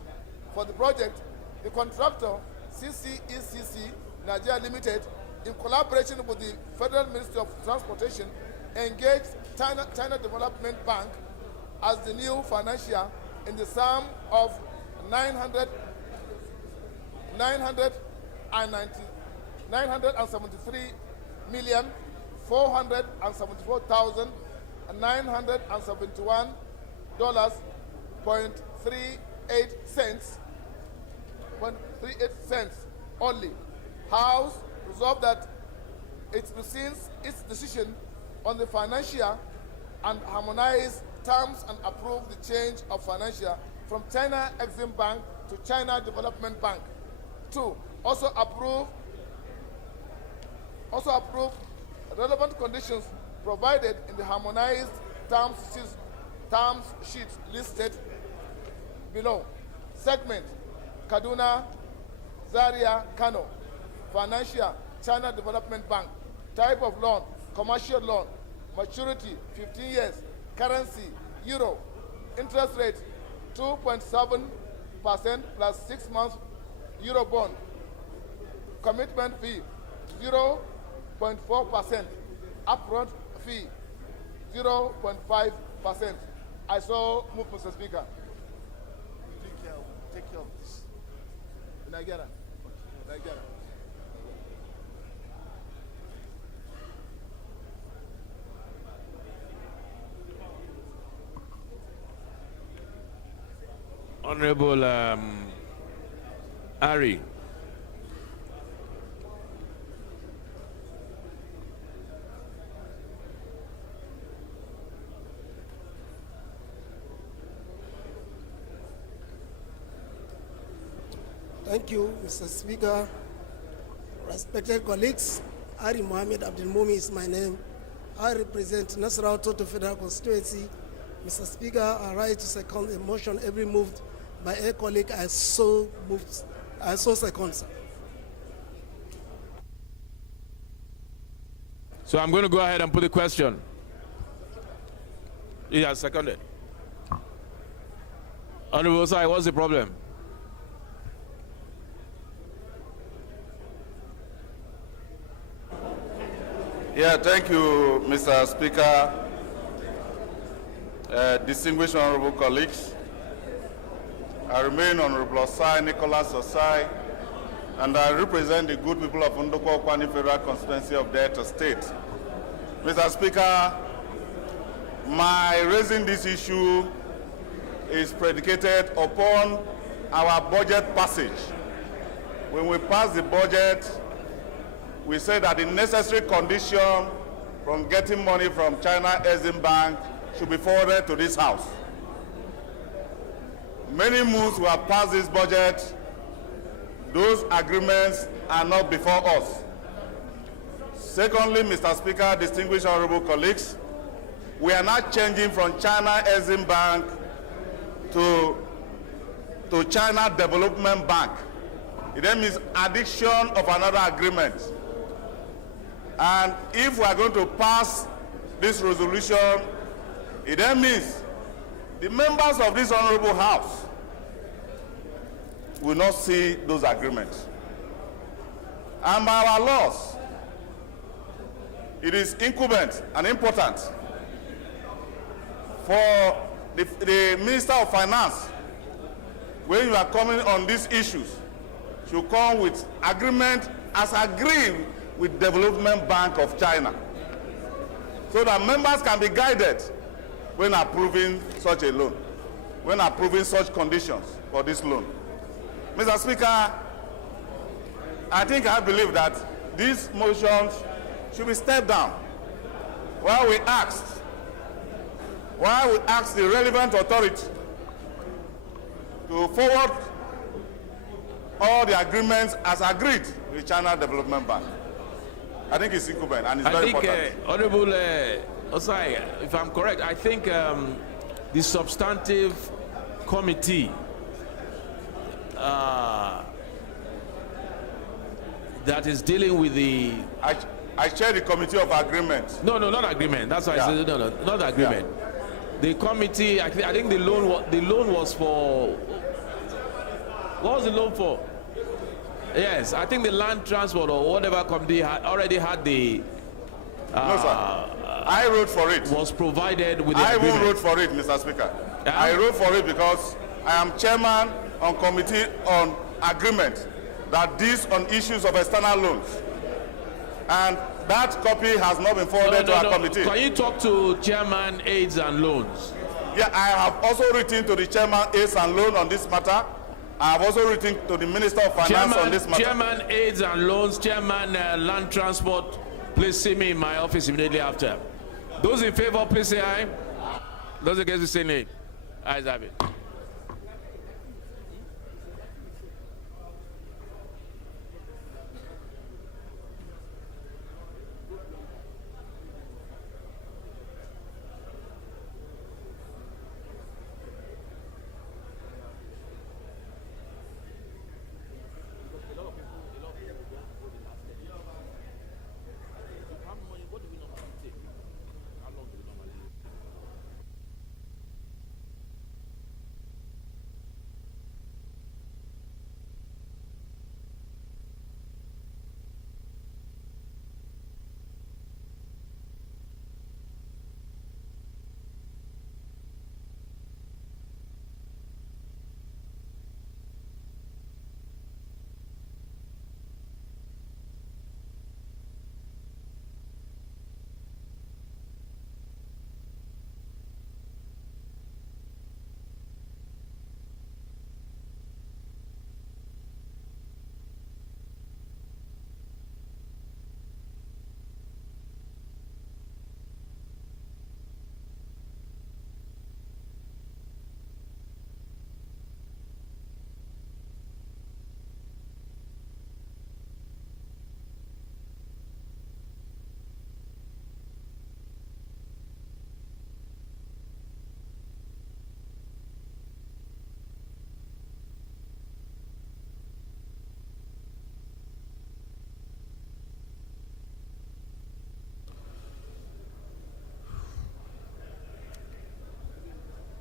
for the project, the contractor, CCECC Nigeria Limited, in collaboration with the Federal Ministry of Transportation, engaged China Development Bank as the new financier in the sum of 973,471,971.38 only. House resolved that it rescinds its decision on the financier and harmonize terms and approve the change of financier from China Exim Bank to China Development Bank. 2. Also approve relevant conditions provided in the harmonized terms sheets listed below. Segment: Kaduna, Zaria, Kano. Financial: China Development Bank. Type of loan: commercial loan. Maturity: 15 years. Currency: euro. Interest rate: 2.7% plus 6 months euro bond. Commitment fee: 0.4%. Upfront fee: 0.5%. I so move, Mr. Speaker. Take care of this. Nigeria. Honorable Ari. Thank you, Mr. Speaker. Respected colleagues, Ari Mohammed Abdul Momi is my name. I represent Nasarawa Total Federal Constituency. Mr. Speaker, I rise to second a motion every moved by a colleague I so second, sir. So I'm going to go ahead and put the question. He has seconded. Honorable Sai, what's the problem? Yeah, thank you, Mr. Speaker. Distinguished honorable colleagues, I remain Honorable Osai Nicholas Osai, and I represent the good people of Ndoko Kwani Federal Constituency of Delta State. Mr. Speaker, my raising this issue is predicated upon our budget passage. When we passed the budget, we said that the necessary condition from getting money from China Exim Bank should be forwarded to this House. Many moves were passed this budget. Those agreements are not before us. Secondly, Mr. Speaker, distinguished honorable colleagues, we are not changing from China Exim Bank to China Development Bank. It then means addition of another agreement. And if we are going to pass this resolution, it then means the members of this honorable House will not see those agreements. And by our laws, it is incumbent and important for the Minister of Finance, when you are coming on these issues, should come with agreement as agreed with Development Bank of China, so that members can be guided when approving such a loan, when approving such conditions for this loan. Mr. Speaker, I believe that these motions should be stepped down while we ask the relevant authority to forward all the agreements as agreed with China Development Bank. I think it's incumbent and it's very important. Honorable Osai, if I'm correct, I think the substantive committee that is dealing with the... I chair the committee of agreement. No, not agreement. That's why I said no, not agreement. Yeah. the committee, I think the loan was for, what was the loan for? Yes, I think the land transport or whatever committee already had the. No, sir. I wrote for it. Was provided with the I agreement. won't wrote for it, Mr. Speaker. Yeah? I wrote for it because I am chairman on committee on agreement that deals on issues of external loans. And that copy has not been forwarded to our committee. Can you talk to Chairman Aids and Loans? Yeah, I have also written to the Chairman Aids and Loan on this matter. I have also written to the Minister of Finance on this matter. Chairman Aids and Loans, Chairman Land Transport, please see me in my office immediately after. Those in favor, please say aye. Those against, say nay. Ayes have it.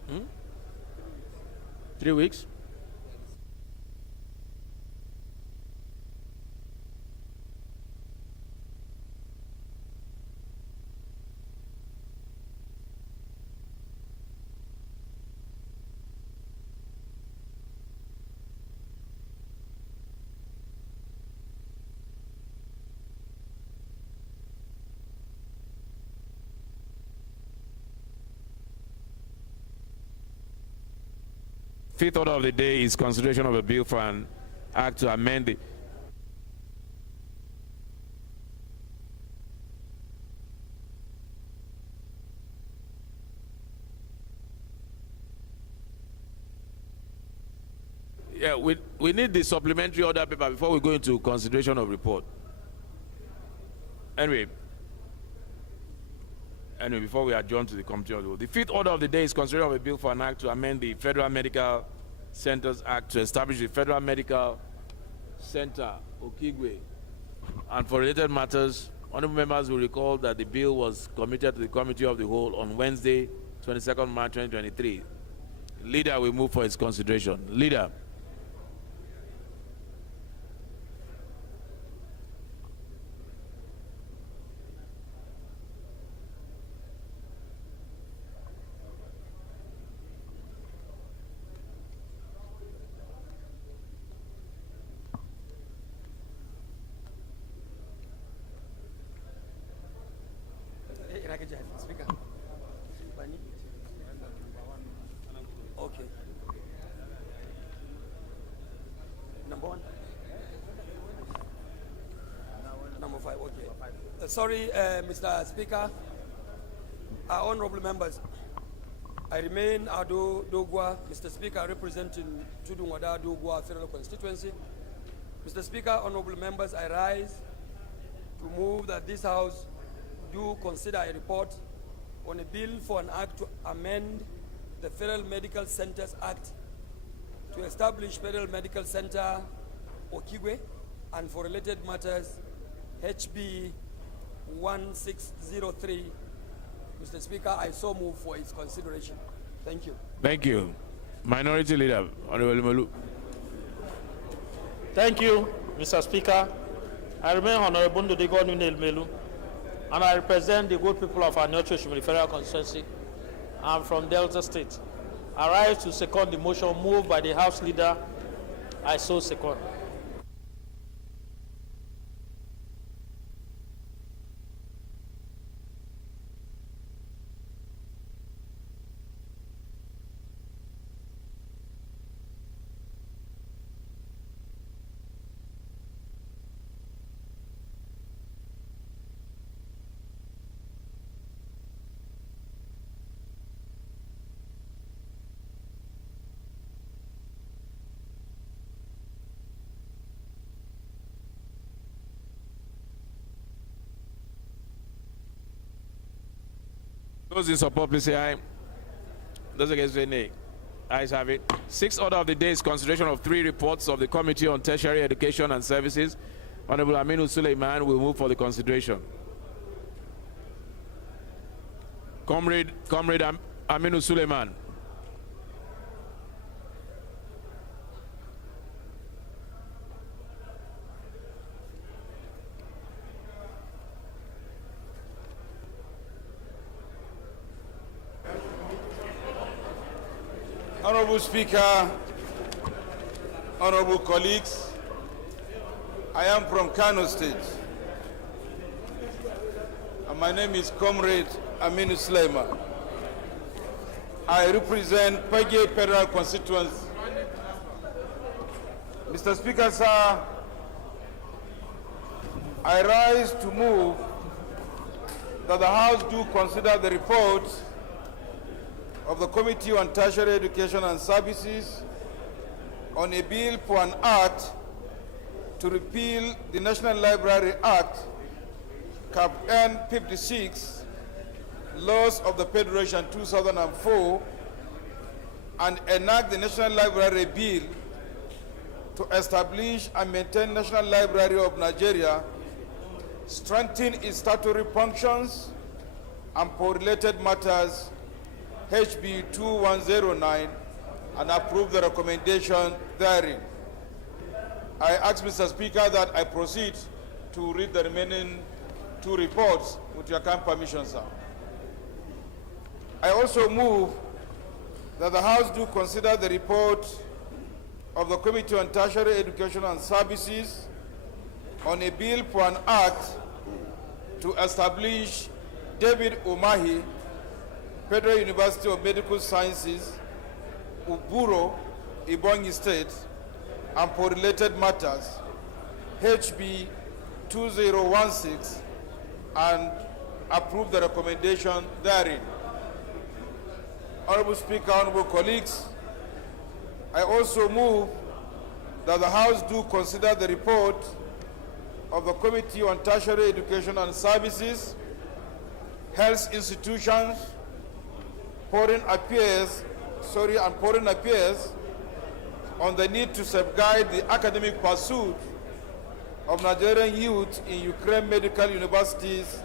Hmm? 3 weeks? Fifth order of the day is consideration of a bill for an act to amend the we need the supplementary order paper before we go into consideration of report. Anyway, before we adjourn to the committee of the whole, the fifth order of the day is consideration of a bill for an act to amend the Federal Medical Centers Act to establish the Federal Medical Center, Okigwe. And for related matters, honorable members will recall that the bill was committed to the committee of the whole on Wednesday, 22nd March 2023. Leader will move for its consideration. Leader. Speaker. Okay. Number one. Number 5. Okay. Sorry, Mr. Speaker. Honorable members, I remain Ado Dogwa, Mr. Speaker, representing Tudunwada Dogwa Federal Constituency. Mr. Speaker, honorable members, I rise to move that this House do consider a report on a bill for an act to amend the Federal Medical Centers Act to establish Federal Medical Center Okigwe and for related matters HB 1603 Mr. Speaker, I so move for its consideration. Thank you. Thank you. Minority Leader, Honorable Melu. Thank you, Mr. Speaker. I remain Honorable Ndodigo Nunel Melu, and I represent the good people of our Nyocho Federal Constituency. I'm from Delta State. I rise to second the motion moved by the House Leader. I so second. Those in support, please say aye. Those against, say nay. Ayes have it. Sixth order of the day is consideration of 3 reports of the Committee on Tertiary Education and Services. Honorable Aminu Suleiman will move for the consideration. Comrade Aminu Suleiman. Honorable Speaker, honorable colleagues, I am from Kano State, and my name is Comrade Aminu Suleiman. I represent Page Federal Constituency. Mr. Speaker, sir, I rise to move that the House do consider the report of the Committee on Tertiary Education and Services on a bill for an act to repeal the National Library Act, Cap N 56, Laws of the Federation 2004, and enact the National Library Bill to establish and maintain National Library of Nigeria, strengthen its statutory functions, and for related matters, HB 2109, and approve the recommendation therein. I ask Mr. Speaker that I proceed to read the remaining 2 reports with your kind permission, sir. I also move that the House do consider the report of the Committee on Tertiary Education and Services on a bill for an act to establish David Umahi Federal University of Medical Sciences, Uburo, Ebonyi State, and for related matters, HB 2016, and approve the recommendation therein. Honorable Speaker, honorable colleagues, I also move that the House do consider the report of the Committee on Tertiary Education and Services, Health Institutions, Foreign Affairs on the need to safeguard the academic pursuit of Nigerian youth in Ukraine medical universities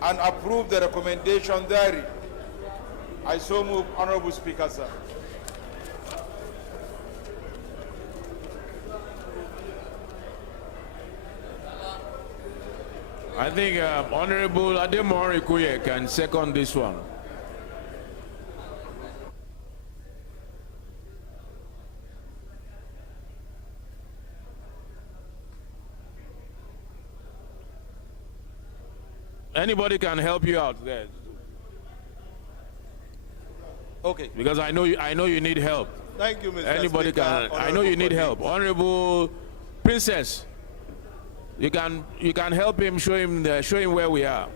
and approve the recommendation therein. I so move, Honorable Speaker, sir. I think Honorable Ademore Ikuye can second this one. Anybody can help you out there. Okay. Because I know you need help. Thank you, Mr. Anybody Speaker, can. I know you need help. Honorable Princess, you can help him. Show him where we are.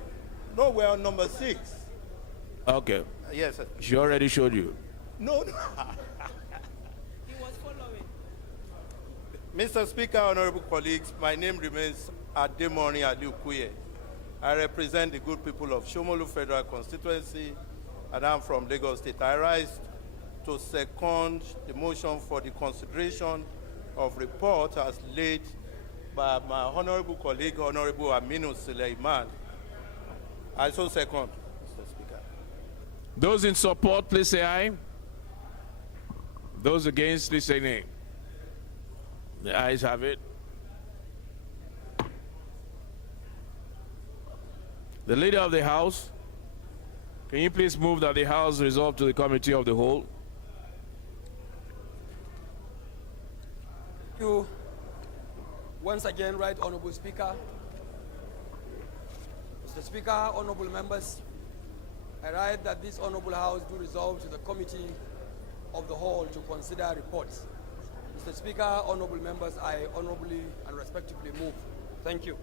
No, we're on number 6. Okay. Yes, sir. She already showed you. No. He was following. Mr. Speaker, honorable colleagues, my name remains Ademoni Adukuye. I represent the good people of Shomolu Federal Constituency, and I'm from Lagos State. I rise to second the motion for the consideration of report as laid by my honorable colleague, Honorable Aminu Suleiman. I so second, Mr. Speaker. Those in support, please say aye. Those against, please say nay. The ayes have it. The leader of the House, can you please move that the House resolve to the Committee of the Whole? Thank you. Once again, Right Honorable Speaker. Mr. Speaker, honorable members, I write that this honorable House do resolve to the Committee of the Whole to consider reports. Mr. Speaker, honorable members, I honorably and respectively move. Thank you.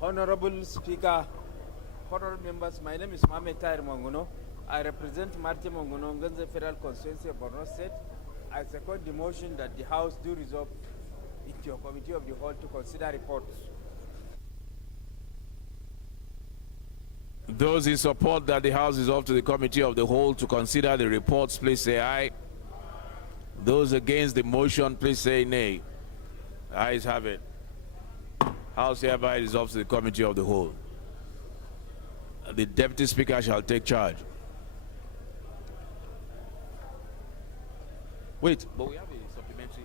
Honorable Speaker, honorable members, my name is Mohamed Tahir Monguno. I represent Martin Monguno, Nganze Federal Constituency of Borno State. I second the motion that the House do resolve into a Committee of the Whole to consider reports. Those in support that the House resolve to the Committee of the Whole to consider the reports, please say aye. Those against the motion, please say nay. The ayes have it. House hereby resolves to the Committee of the Whole. The Deputy Speaker shall take charge. Wait, but we have a supplementary.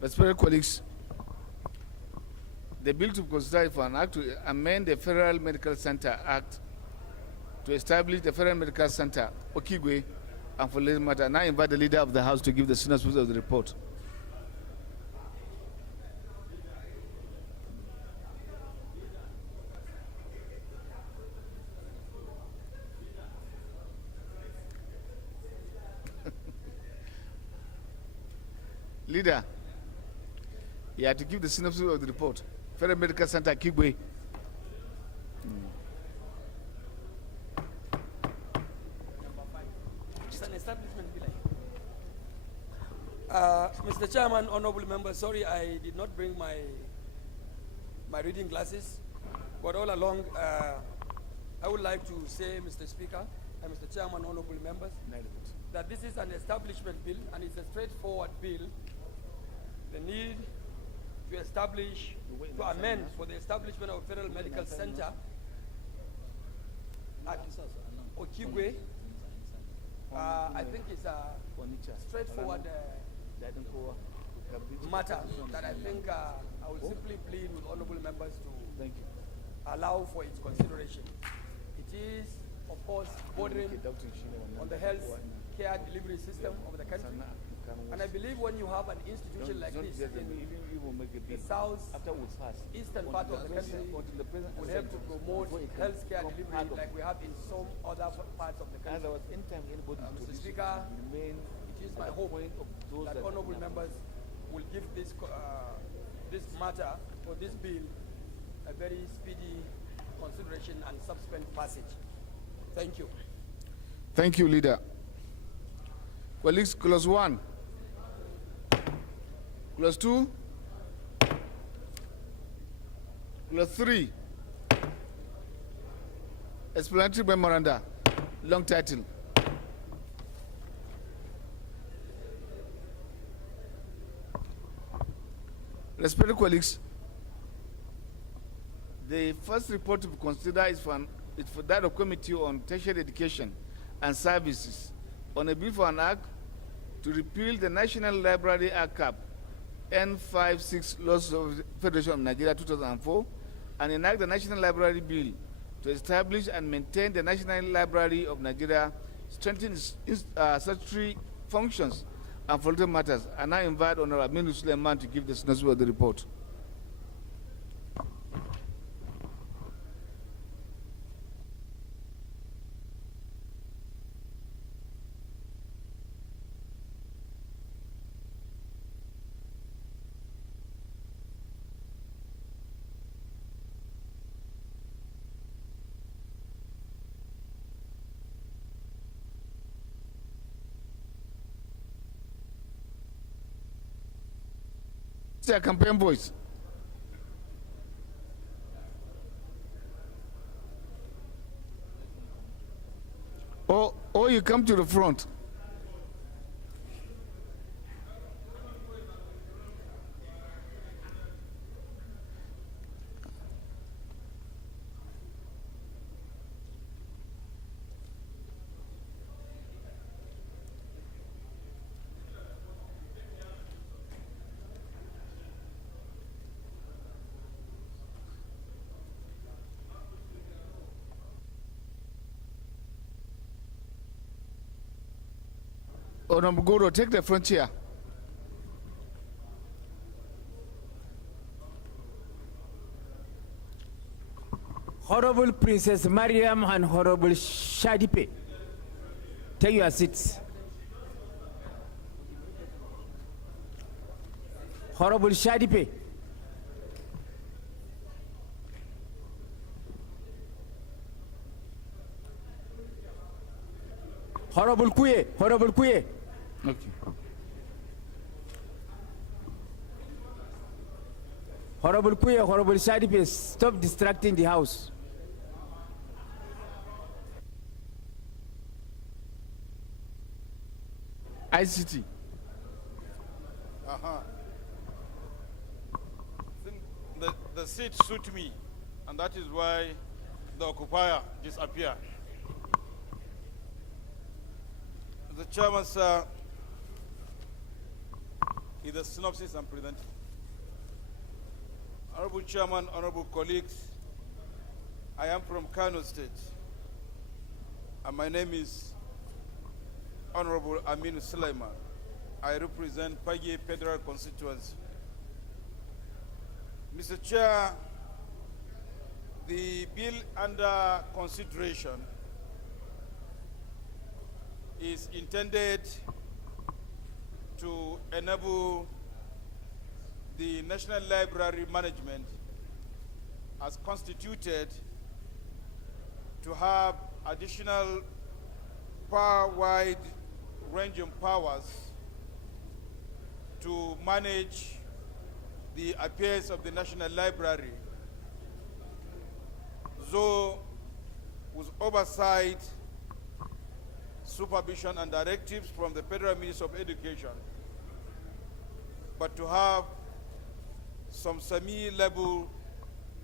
Respected colleagues, the bill to consider for an act to amend the Federal Medical Center Act to establish the Federal Medical Center, Okigwe, and for later matter, now invite the leader of the House to give the synopsis of the report. Leader, you have to give the synopsis of the report. Federal Medical Center, Kigwe. It's an establishment bill. Mr. Chairman, honorable members, sorry I did not bring my reading glasses, but all along I would like to say, Mr. Speaker and Mr. Chairman, honorable members, that this is an establishment bill and it's a straightforward bill. The need to establish, to amend for the establishment of a Federal Medical Center at Okigwe, I think it's a straightforward matter that I think I will simply plead with honorable members to allow for its consideration. It is, of course, bordering on the health care delivery system of the country. And I believe when you have an institution like this in the south eastern part of the country, will help to promote health care delivery like we have in some other parts of the country. Mr. Speaker, it is my hope that honorable members will give this matter or this bill a very speedy consideration and subsequent passage. Thank you. Thank you, Leader. Colleagues, clause 1. Clause 2. Clause 3. Explanatory memoranda. Long title. Respected colleagues, the first report to be considered is for that of Committee on Tertiary Education and Services on a bill for an act to repeal the National Library Act Cap N56 Laws of the Federation of Nigeria 2004 and enact the National Library Bill to establish and maintain the National Library of Nigeria, strengthen its statutory functions and for other matters. And I invite Honorable Aminu Suleiman to give the synopsis of the report. Their campaign voice. Or you come to the front. Honorable Goro, take the front chair. Honorable Princess Mariam and Honorable Shadipe, take your seats. Honorable Shadipe. Honorable Kuye, Honorable Kuye. Okay. Honorable Kuye, Honorable Shadipe, stop distracting the house. ICT. The seat suit me, and that is why the occupier disappeared. The chairman, sir, is the synopsis I'm presenting. Honorable Chairman, honorable colleagues, I am from Kano State, and my name is Honorable Aminu Sulaiman. I represent Pagi Federal Constituency. Mr. Chair, the bill under consideration is intended to enable the National Library Management as constituted to have additional wide ranging powers to manage the affairs of the National Library, though with oversight, supervision and directives from the Federal Ministry of Education, but to have some semi-level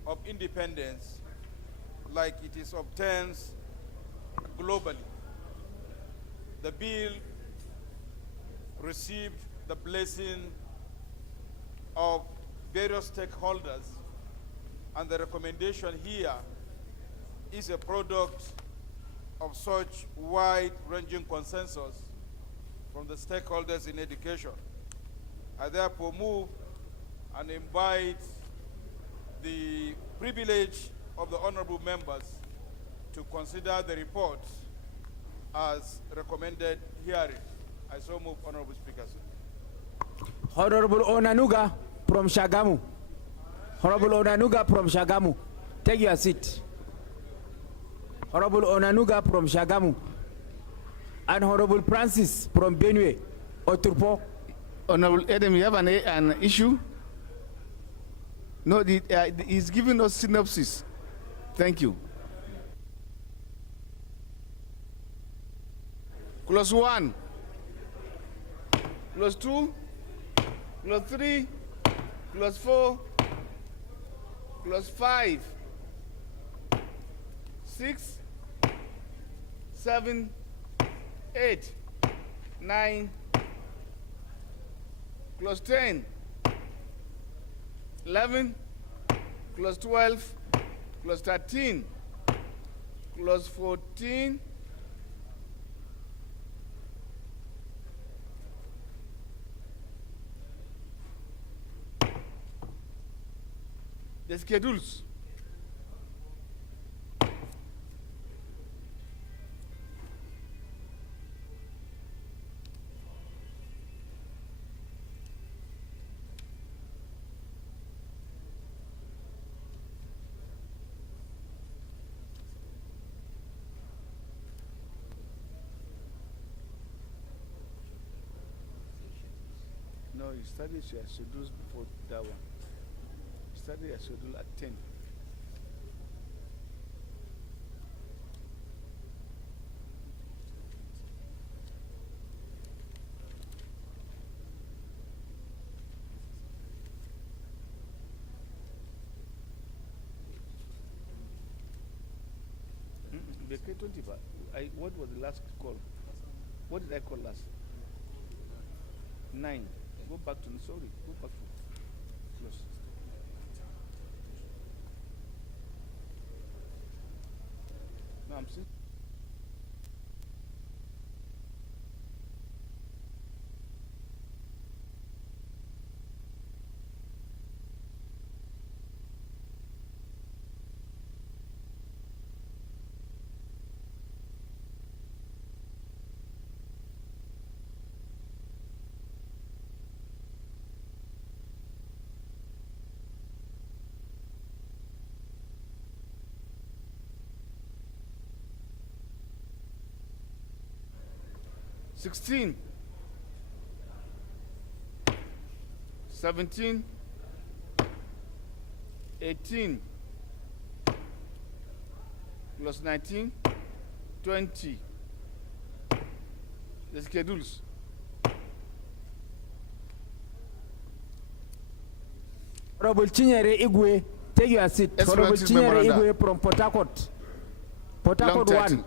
of independence like it is obtained globally. The bill received the blessing of various stakeholders, and the recommendation here is a product of such wide-ranging consensus from the stakeholders in education. I therefore move and invite the privilege of the honorable members to consider the report as recommended herein. I so move, Honorable Speaker. Honorable Onanuga from Shagamu. Honorable Onanuga from Shagamu, take your seat. Honorable Onanuga from Shagamu. And Honorable Francis from Benue, Oturpo. Honorable Adam, you have an issue? No, he's giving us synopsis. Thank you. Clause 1, Clause 2, Clause 3, Clause 4, Clause 5, 6, 7, 8, 9, Clause 10, 11, clause 12, clause 13, clause 14, the schedules. No, you studied your schedules before that one. You studied your schedule at 10. BK 20, but what was the last call? What did I call last? 9. Go back to, sorry, go back to close. No, I'm still. $16, 17, 18, plus 19, 20. The schedules. Honorable Chinyere Igwe, take your seat. Honorable Chinyere Igwe from Port Harcourt. Port Harcourt 1.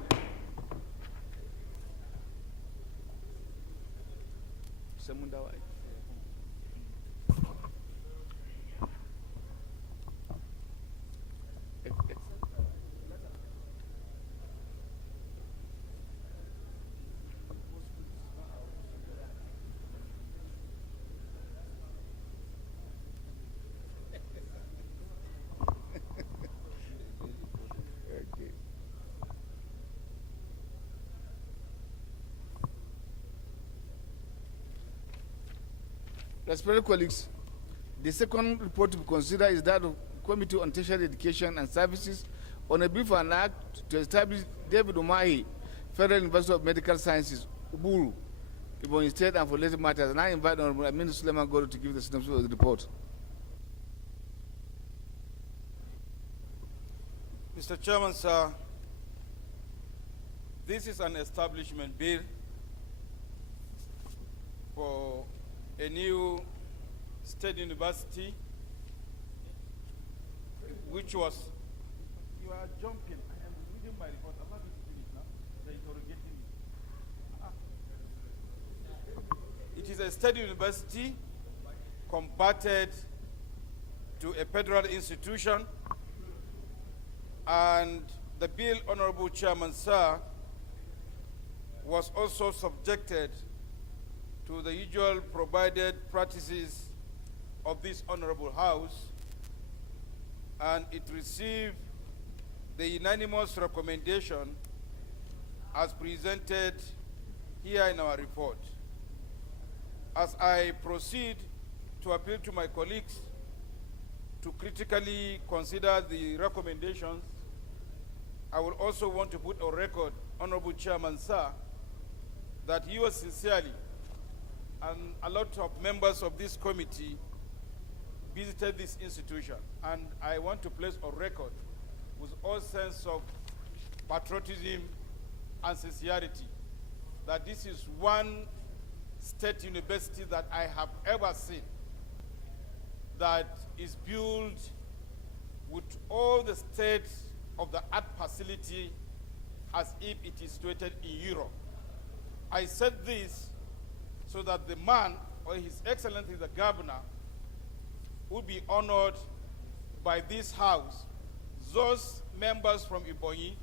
Respected colleagues, the second report to be considered is that of Committee on Tertiary Education and Services on a brief and act to establish David Umahi, Federal University of Medical Sciences, Uburu, Ebonyi State, and for related matters. And I invite Honorable Aminu Suleiman Goro to give the synopsis of the report. Mr. Chairman, sir, this is an establishment bill for a new state university, which was... You are jumping. I am reading my report. I'm not going to finish now. They're interrogating me. It is a state university converted to a federal institution, and the bill, Honorable Chairman, sir, was also subjected to the usual provided practices of this Honorable House, and it received the unanimous recommendation as presented here in our report. As I proceed to appeal to my colleagues to critically consider the recommendations, I will also want to put on record, Honorable Chairman, sir, that yours sincerely and a lot of members of this committee visited this institution. And I want to place on record with all sense of patriotism and sincerity that this is one state university that I have ever seen that is built with all the state of the art facility as if it is situated in Europe. I said this so that the man, or His Excellency the Governor, will be honored by this House. Those members from Ibonyi,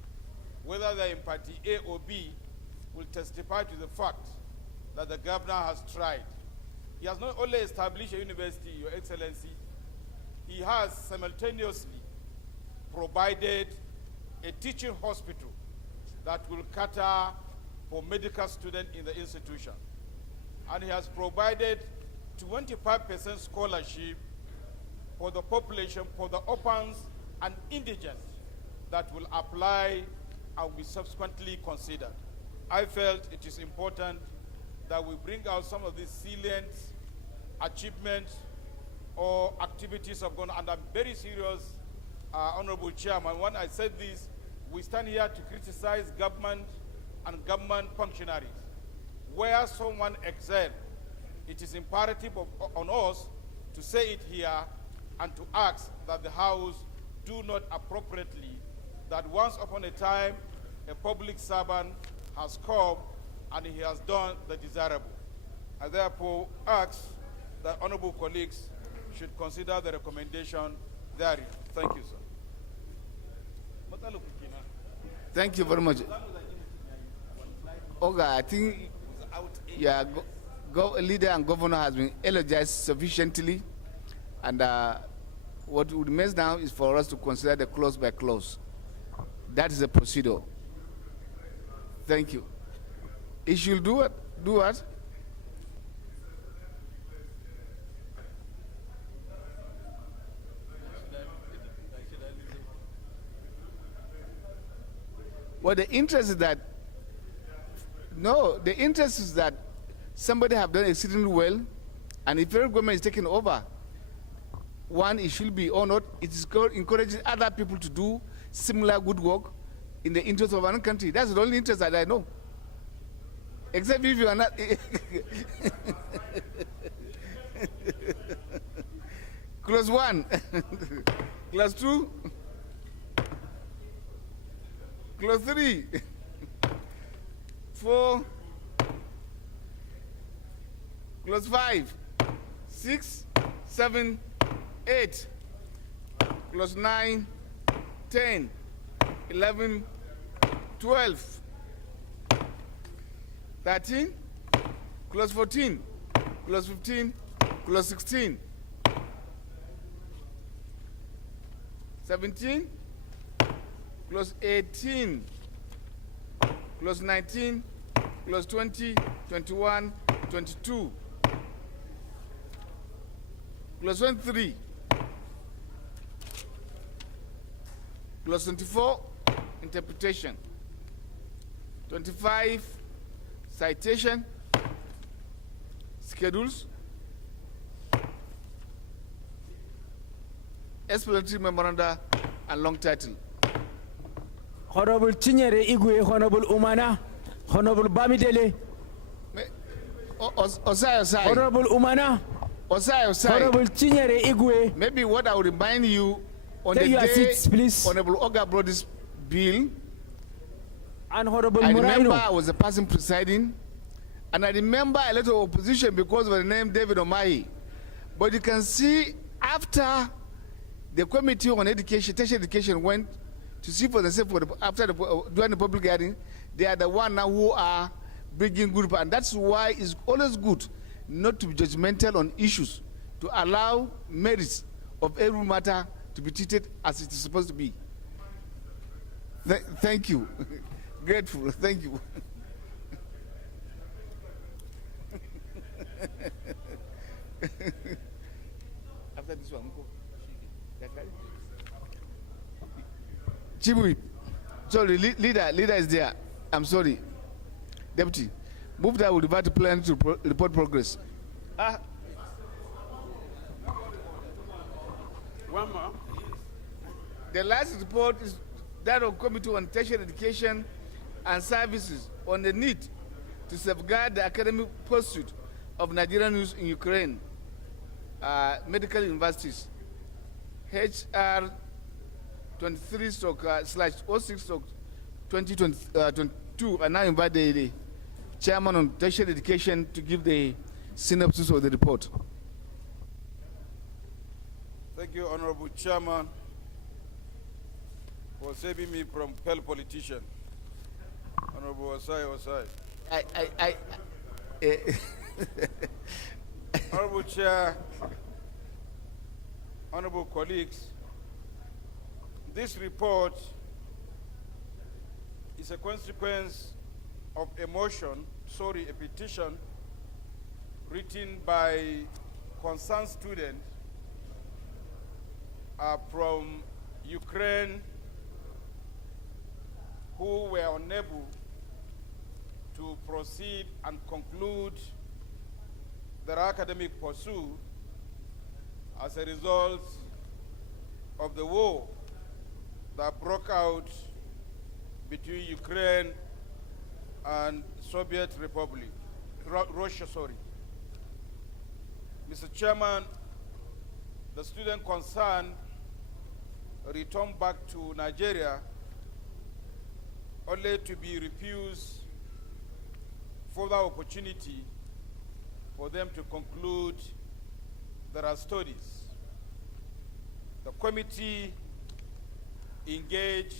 whether they're in Party A or B, will testify to the fact that the governor has tried. He has not only established a university, Your Excellency, he has simultaneously provided a teaching hospital that will cater for medical students in the institution. And he has provided 25% scholarship for the population, for the orphans and indigent that will apply and be subsequently considered. I felt it is important that we bring out some of these salient achievements or activities of government, and I'm very serious, Honorable Chairman. When I said this, we stand here to criticize government and government functionaries. Where someone excels, it is imperative on us to say it here and to ask that the House do not appropriately, that once upon a time, a public servant has come and he has done the desirable. I therefore ask that honorable colleagues should consider the recommendation therein. Thank you, sir. Thank you very much. Okay, I think leader and governor has been eulogized sufficiently, and what remains now is for us to consider the clause by clause. That is the procedure. Thank you. It should do it. Do what? Well, the interest is that, no, the interest is that somebody have done exceedingly well, and if federal government is taking over, one, it should be honored. It is encouraging other people to do similar good work in the interest of our country. That's the only interest that I know. Except if you are not. Clause 1. Clause 2. Clause 3. 4. Clause 5. 6. 7. 8. Clause 9. 10. 11. 12. 13. Clause 14. Clause 15. Clause 16. 17. Clause 18. Clause 19. Clause 20. 21. 22. Clause 23. Clause 24. Interpretation. 25. Citation. Schedules. Explanatory memoranda and long title. Honorable Chinyere Igwe, Honorable Umana, Honorable Bamidele. Osai. Honorable Umana. Osai. Honorable Chinyere Igwe. Maybe what I will remind you on Take the your day seats, please. Honorable Oga brought this bill. And Honorable I remember Muraino. I was the person presiding, and I remember a lot of opposition because of the name David Omahi. But you can see after the Committee on Education, Tertiary Education went to see for themselves during the public hearing, they are the one now who are bringing good, and that's why it's always good not to be judgmental on issues, to allow merits of every matter to be treated as it is supposed to be. Thank you. Grateful. Thank you. After this one, Chibu, sorry, leader is there. I'm sorry. Deputy, move that will revert to plan to report progress. One more. The last report is that of Committee on Tertiary Education and Services on the need to safeguard the academic pursuit of Nigerian youth in Ukraine, medical universities, HR 23/06/2022. I now invite the chairman on tertiary education to give the synopsis of the report. you, Honorable Chairman, for saving me from pale politician. Honorable Osai. Honorable Chair, honorable colleagues, this report is a consequence of a petition written by concerned students from Ukraine who were unable to proceed and conclude their academic pursuit as a result of the war that broke out between Ukraine and Soviet Republic, Russia, sorry. Mr. Chairman, the student concerned returned back to Nigeria only to be refused further opportunity for them to conclude their studies. The committee engaged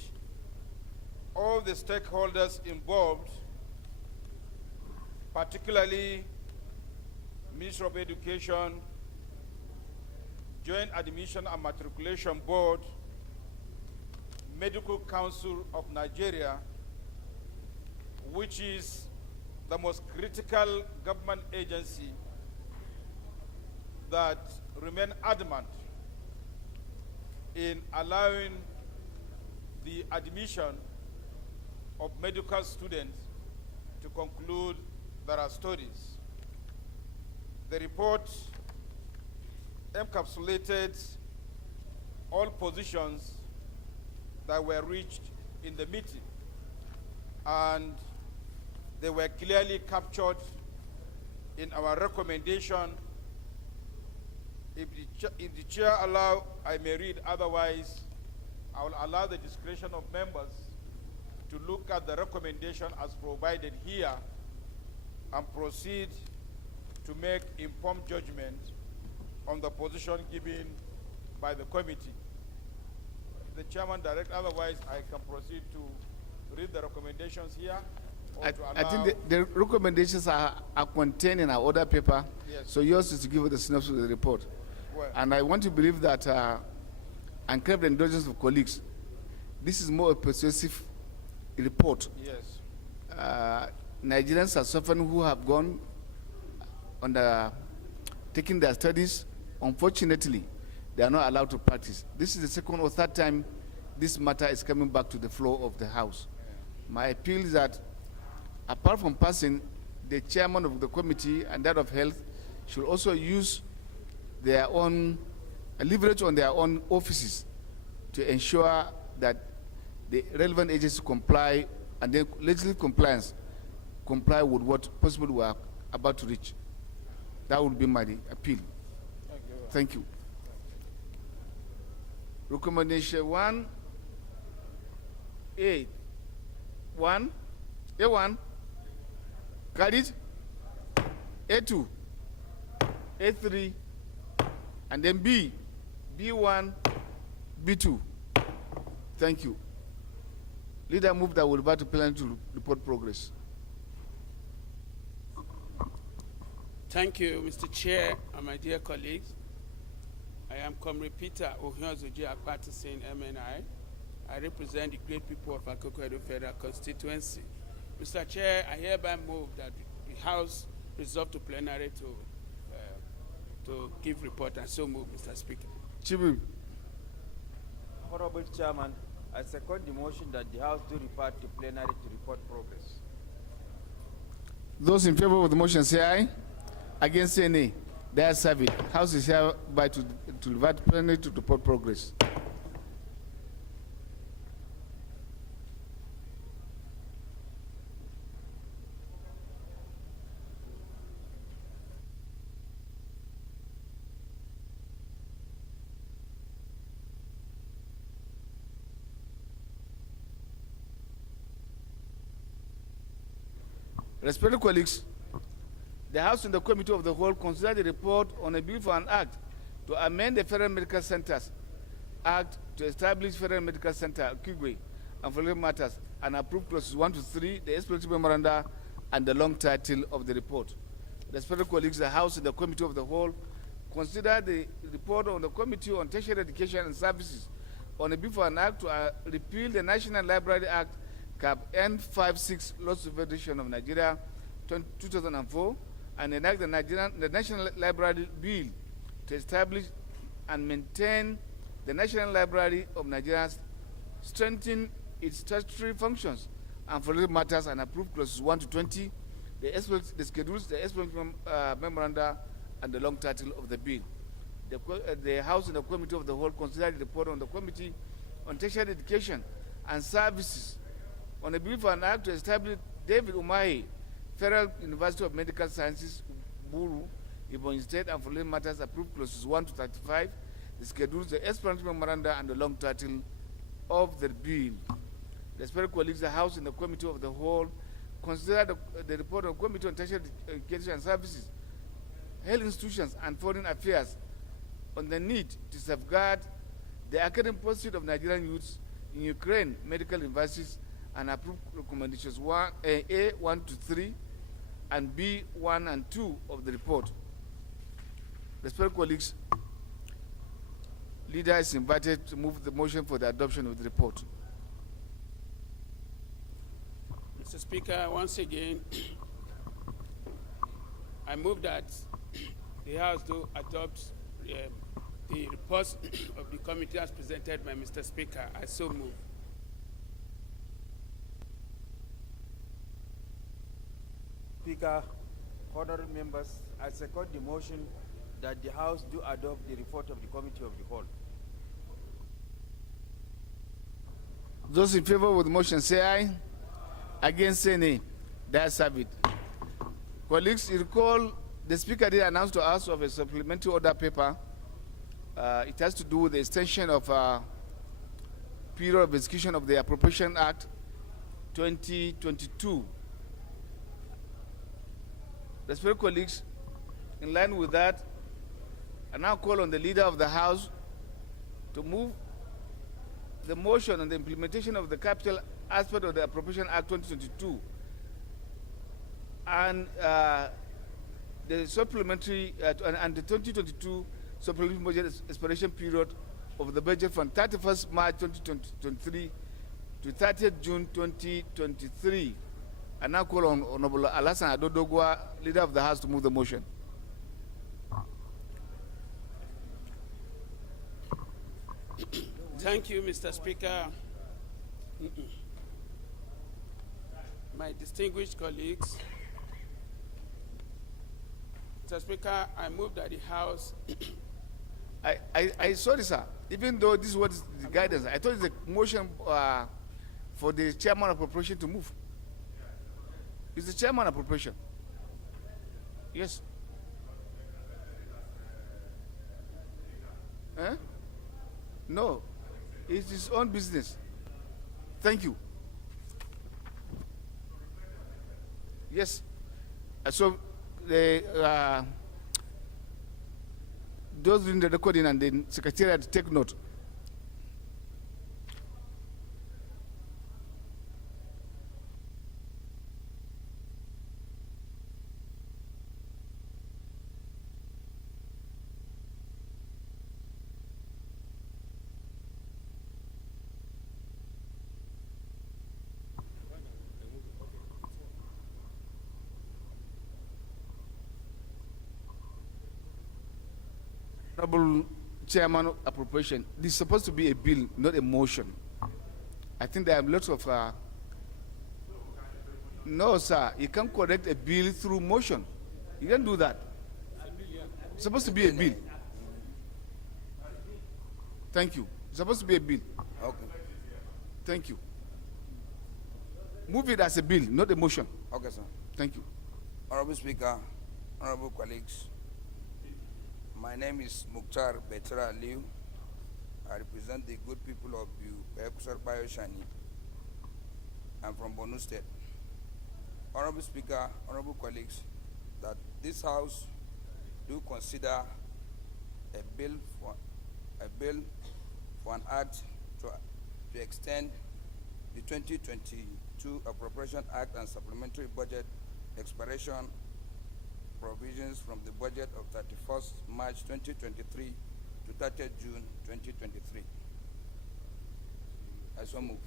all the stakeholders involved, particularly Ministry of Education, Joint Admission and Matriculation Board, Medical Council of Nigeria, which is the most critical government agency that remain adamant in allowing the admission of medical students to conclude their studies. The report encapsulated all positions that were reached in the meeting, and they were clearly captured in our recommendation. If the chair allow, I may read, otherwise I will allow the discretion of members to look at the recommendation as provided here and proceed to make informed judgment on the position given by the committee. The chairman direct, otherwise I can proceed to read the recommendations here. I think the recommendations are contained in our order paper, yes. So yours is to give us the synopsis of the report. Well, and I want to believe that, and crave the indulgence of colleagues, this is more a persuasive report. yes. Nigerians are suffering who have gone taking their studies. Unfortunately, they are not allowed to practice. This is the second or third time this matter is coming back to the floor of the House. My appeal is that, apart from passing, the chairman of the committee and that of health should also use their own leverage on their own offices to ensure that the relevant agencies comply, and then legislative compliance comply with what possible we are about to reach. That would be my appeal. Thank you. Recommendation 1A. 1. A1. Carried. A2. A3. And then B. B1. B2. Thank you. Leader move that will revert to plenary to report progress. Thank you, Mr. Chair and my dear colleagues. I am Comrade Peter Ohiozoji Akpatisin, MNI. I represent the great people of Akoko Federal Constituency. Mr. Chair, I hereby move that the House resolve to plenary to give report, and so move, Mr. Speaker. Chibu. Honorable Chairman, I second the motion that the House do report to plenary to report progress. Those in favor of the motion say aye. Against say nay. They are it. House is hereby to revert plenary to report progress. Respected colleagues, the House and the Committee of the Whole consider the report on a bill for an act to amend the Federal Medical Centers Act to establish Federal Medical Center, Kigwe, and for related matters, and approve clauses 1 to 3, the explanatory memoranda, and the long title of the report. Respected colleagues, the House and the Committee of the Whole consider the report on the Committee on Tertiary Education and Services on a bill for an act to repeal the National Library Act, Cap N56, Laws of Federation of Nigeria, 2004, and enact the National Library Bill to establish and maintain the National Library of Nigeria, strengthen its statutory functions and for related matters, and approve clauses 1 to 20, the schedules, the explanatory memoranda, and the long title of the bill. The House and the Committee of the Whole consider the report on the Committee on Tertiary Education and Services on a bill for an act to establish David Umahi Federal University of Medical Sciences, Buru, Ebonyi State, and for related matters, approve clauses 1 to 35, the schedules, the explanatory memoranda, and the long title of the bill. Respected colleagues, the House and the Committee of the Whole consider the report of the Committee on Tertiary Education and Services, Health Institutions, and Foreign Affairs on the need to safeguard the academic pursuit of Nigerian youths in Ukraine medical universities, and approve recommendations A 1 to 3 and B 1 and 2 of the report. Respected colleagues, leader is invited to move the motion for the adoption of the report. Mr. Speaker, once again, I move that the House do adopt the reports of the committee as presented by Mr. Speaker. I so move. Speaker, honorable members, I second the motion that the House do adopt the report of the Committee of the Whole. Those in favor of the motion say aye. Against say nay. The ayes have it. Colleagues, you recall the Speaker did announce to us of a supplementary order paper. It has to do with the extension of period of execution of the Appropriation Act 2022. Respected colleagues, in line with that, I now call on the Leader of the House to move the motion on the implementation of the capital aspect of the Appropriation Act 2022 and the supplementary and the 2022 supplementary budget expiration period of the budget from 31st March 2023 to 30th June 2023. I now call on Honorable Alasan Adodogwa, Leader of the House, to move the motion. Thank you, Mr. Speaker. My distinguished colleagues, Mr. Speaker, I move that the House. I sorry, sir. Even though this is what is the guidance, I thought it's a motion for the chairman of appropriation to move. It's the chairman of appropriation. Yes. Eh? No. It's his own business. Thank you. Yes. So the those doing the recording and the secretariat take note. Honorable Chairman of Appropriation, this is supposed to be a bill, not a motion. I think there are lots of... no, sir, you can't correct a bill through motion. You can't do that. It's supposed to be a bill. Thank you. It's supposed to be a bill. Okay. Thank you. Move it as a bill, not a motion. Okay, sir. Thank you. Honorable Speaker, honorable colleagues, my name is Mukhtar Betra Aliu. I represent the good people of Bekusar Bayoshani. I'm from Borno State. Honorable Speaker, honorable colleagues, that this House do consider a bill for an act to extend the 2022 Appropriation Act and supplementary budget expiration provisions from the budget of 31st March 2023 to 30th June 2023. I so move.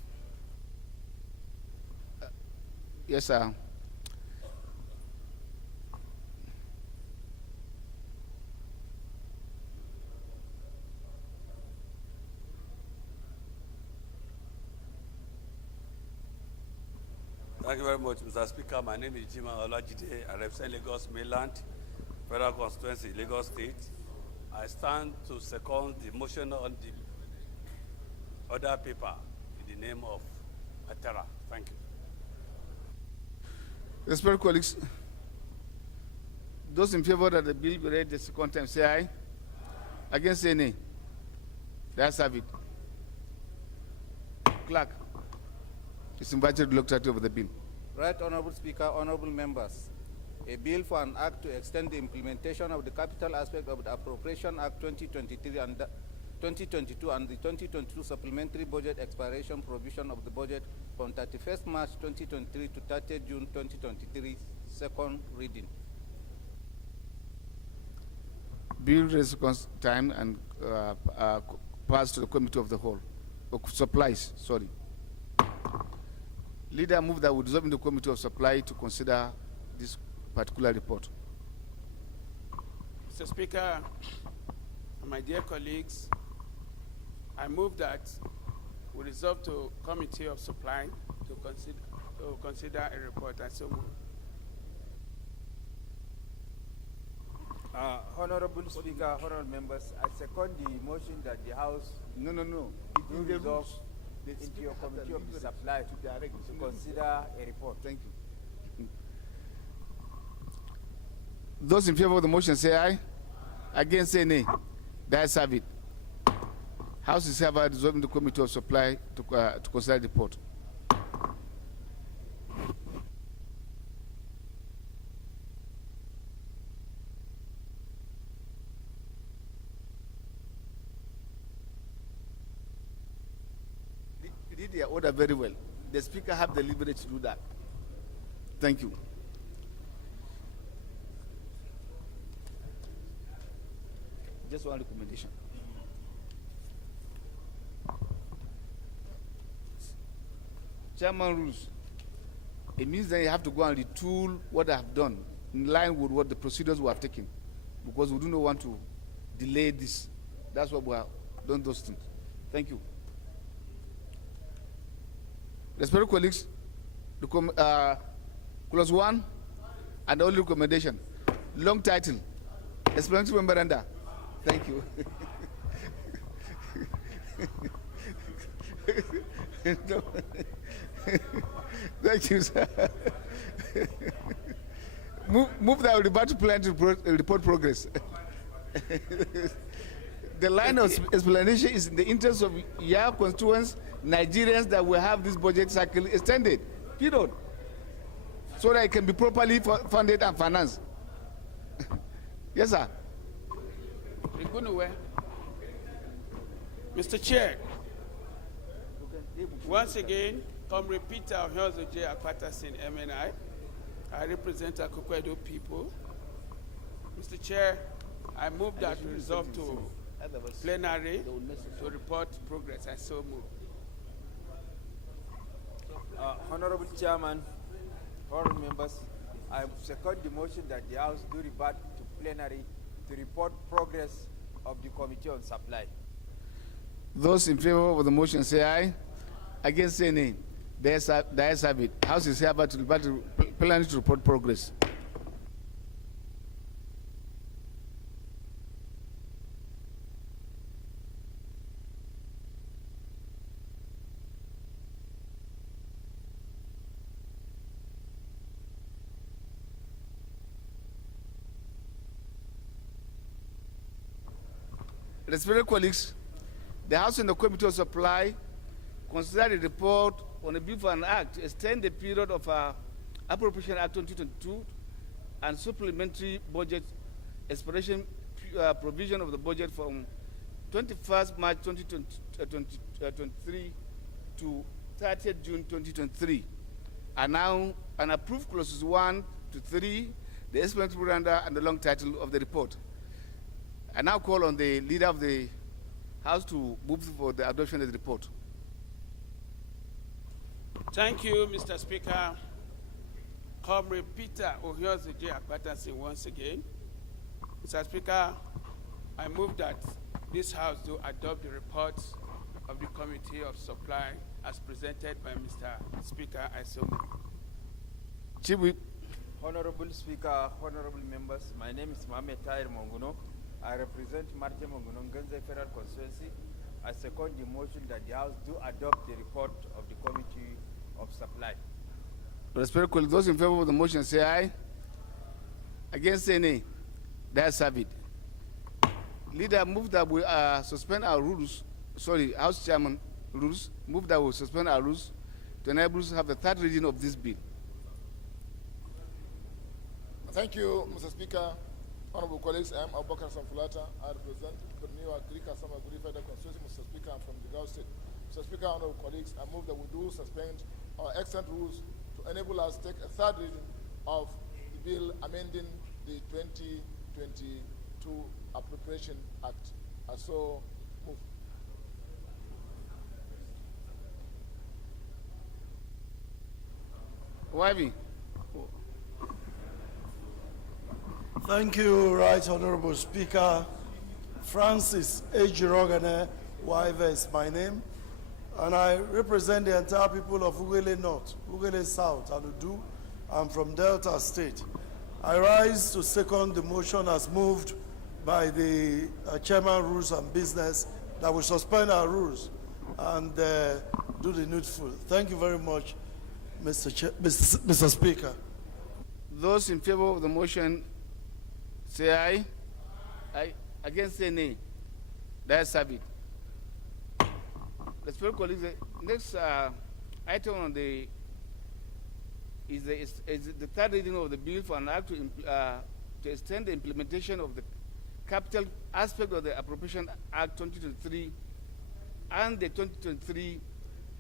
Yes, sir. Thank you very much, Mr. Speaker. My name is Jima Olajide. I represent Lagos Mainland, Federal Constituency, Lagos State. I stand to second the motion on the other paper in the name of Atera. Thank you. Respected colleagues, those in favor that the bill be read the second time say aye. Against say nay. That's have it. Clerk is invited to look at over the bill. Right Honorable Speaker, honorable members, a bill for an act to extend the implementation of the capital aspect of the Appropriation Act 2023 and 2022 and the 2022 supplementary budget expiration provision of the budget from 31st March 2023 to 30th June 2023, second reading. Bill raised second time and passed to the committee of the whole. Supplies, sorry. Leader moved that we dissolve in the committee of supply to consider this particular report. Mr. Speaker, my dear colleagues, I move that we resolve to Committee of Supply to consider a report. I so move. Honorable Speaker, honorable members, I second the motion that the House No. do resolve into your Committee of the Supply to consider a report. Thank you. Those in favor of the motion say aye. Against say nay. That's have it. House is hereby dissolving the Committee of Supply to consider the report. Read their order very well. The Speaker have the liberty to do that. Thank you. Just one recommendation. Chairman rules. It means that you have to go and retool what I have done in line with what the procedures we have taken, because we do not want to delay this. That's why we have done those things. Thank you. Respected colleagues, clause 1 and the only recommendation. Long title. Explanatory memoranda. Thank you. No. Thank you, sir. Move that report to plan to report progress. The line of explanation is in the interest of your constituents, Nigerians, that will have this budget cycle extended. Period. So that it can be properly funded and financed. Yes, sir. Mr. Chair, once again, Comrade Peter Ohiozoje Akpatasin, MNI. I represent Akoko people. Mr. Chair, I move that we resolve to plenary to report progress. I so move. Honorable Chairman, honorable members, I second the motion that the House do revert to plenary to report progress of the Committee on Supply. Those in favor of the motion say aye. Against say nay. The ayes have it. House is hereby to revert to plenary to report progress. Respected colleagues, the House and the Committee of Supply consider the report on a bill for an act to extend the period of Appropriation Act 2022 and supplementary budget expiration provision of the budget from 21st March 2023 to 30th June 2023, and now and approve clauses 1 to 3, the explanatory memoranda, and the long title of the report. I now call on the leader of the House to move for the adoption of the report. Thank you, Mr. Speaker. Comrade Peter Ohiozoji Akpatasin once again. Mr. Speaker, I move that this House do adopt the report of the Committee of Supply as presented by Mr. Speaker. I so move. Chief Whip. Honorable Speaker, honorable members, my name is Mohamed Tahir Monguno. I represent Marche Monguno Ngenze Federal Constituency. I second the motion that the House do adopt the report of the Committee of Supply. Respectfully, those in favor of the motion say aye. Against say nay. That's have it. Leader, move that we suspend our rules. Sorry, House Chairman rules. Move that we suspend our rules to enable us to have the third reading of this bill. Thank you, Mr. Speaker. Honorable colleagues, I am Abubakar Samfulata. I represent the new Agrika Samaguri Federal Constituency. Mr. Speaker, I'm from Jigawa State. Mr. Speaker, honorable colleagues, I move that we do suspend our excellent rules to enable us to take a third reading of the bill amending the 2022 Appropriation Act. I so move. Wivy. Thank you, Right Honorable Speaker. Francis Ejirogane Waive is my name, and I represent the entire people of Ugele North, Ugele South, Aludu. I'm from Delta State. I rise to second the motion as moved by the Chairman Rules and Business that we suspend our rules and do the needful. Thank you very much, Mr. Speaker. Those in favor of the motion say aye. Aye. Against say nay. That's have it. Respected colleagues, the next item on the is the third reading of the bill for an act to extend the implementation of the capital aspect of the Appropriation Act 2023 and the 2023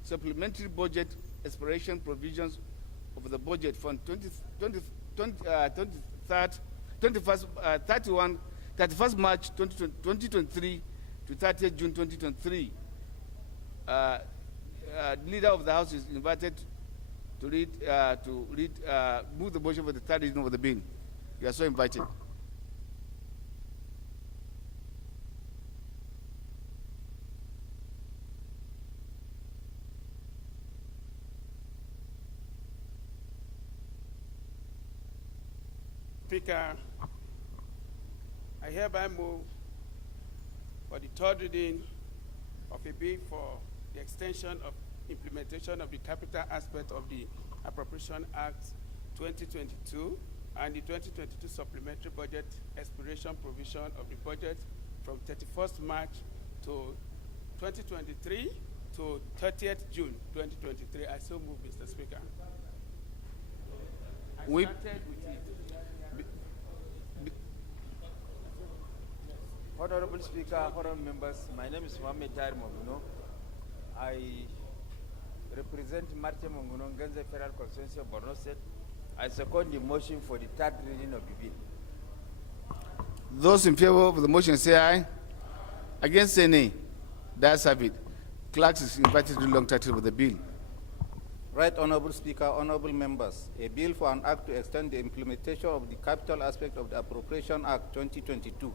supplementary budget expiration provisions of the budget from 31st March 2023 to 30th June 2023. Leader of the House is invited to move the motion for the third reading of the bill. You are so invited. Speaker, I hereby move for the third reading of a bill for the extension of implementation of the capital aspect of the Appropriation Act 2022 and the 2022 supplementary budget expiration provision of the budget from 31st March to 2023 to 30th June 2023. I so move, Mr. Speaker. I started with it. Honorable Speaker, honorable members, my name is Mohamed Tahir Monguno. I represent Marche Monguno Ngenze Federal Constituency of Borno State. I second the motion for the third reading of the bill. Those in favor of the motion say aye. Against say nay. That's have it. Clerks is invited to the long title of the bill. Right Honorable Speaker, honorable members, a bill for an act to extend the implementation of the capital aspect of the Appropriation Act 2022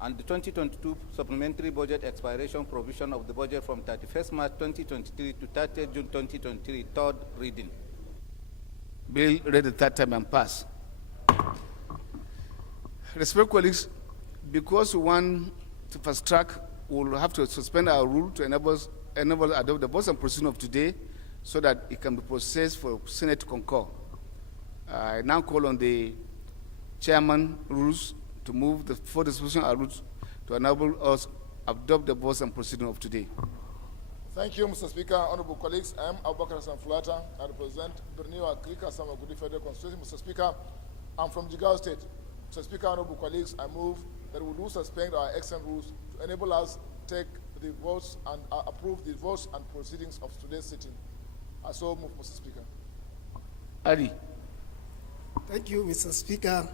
and the 2022 supplementary budget expiration provision of the budget from 31st March 2023 to 30th June 2023, third reading. Bill read the third time and pass. Respected colleagues, because we want to fast track, we'll have to suspend our rule to enable adopt the votes and proceeding of today so that it can be processed for Senate to concur. I now call on the Chairman rules to move the full disposition of our rules to enable us adopt the votes and proceeding of today. Thank you, Mr. Speaker. Honorable colleagues, I am Abubakar Samfulata. I represent Birniwa Agrika Samaguri Federal Constituency. Mr. Speaker, I'm from Jigawa State. Mr. Speaker, honorable colleagues, I move that we do suspend our excellent rules to enable us to take the votes and approve the votes and proceedings of today's sitting. I so move, Mr. Speaker. Ari. Thank you, Mr. Speaker.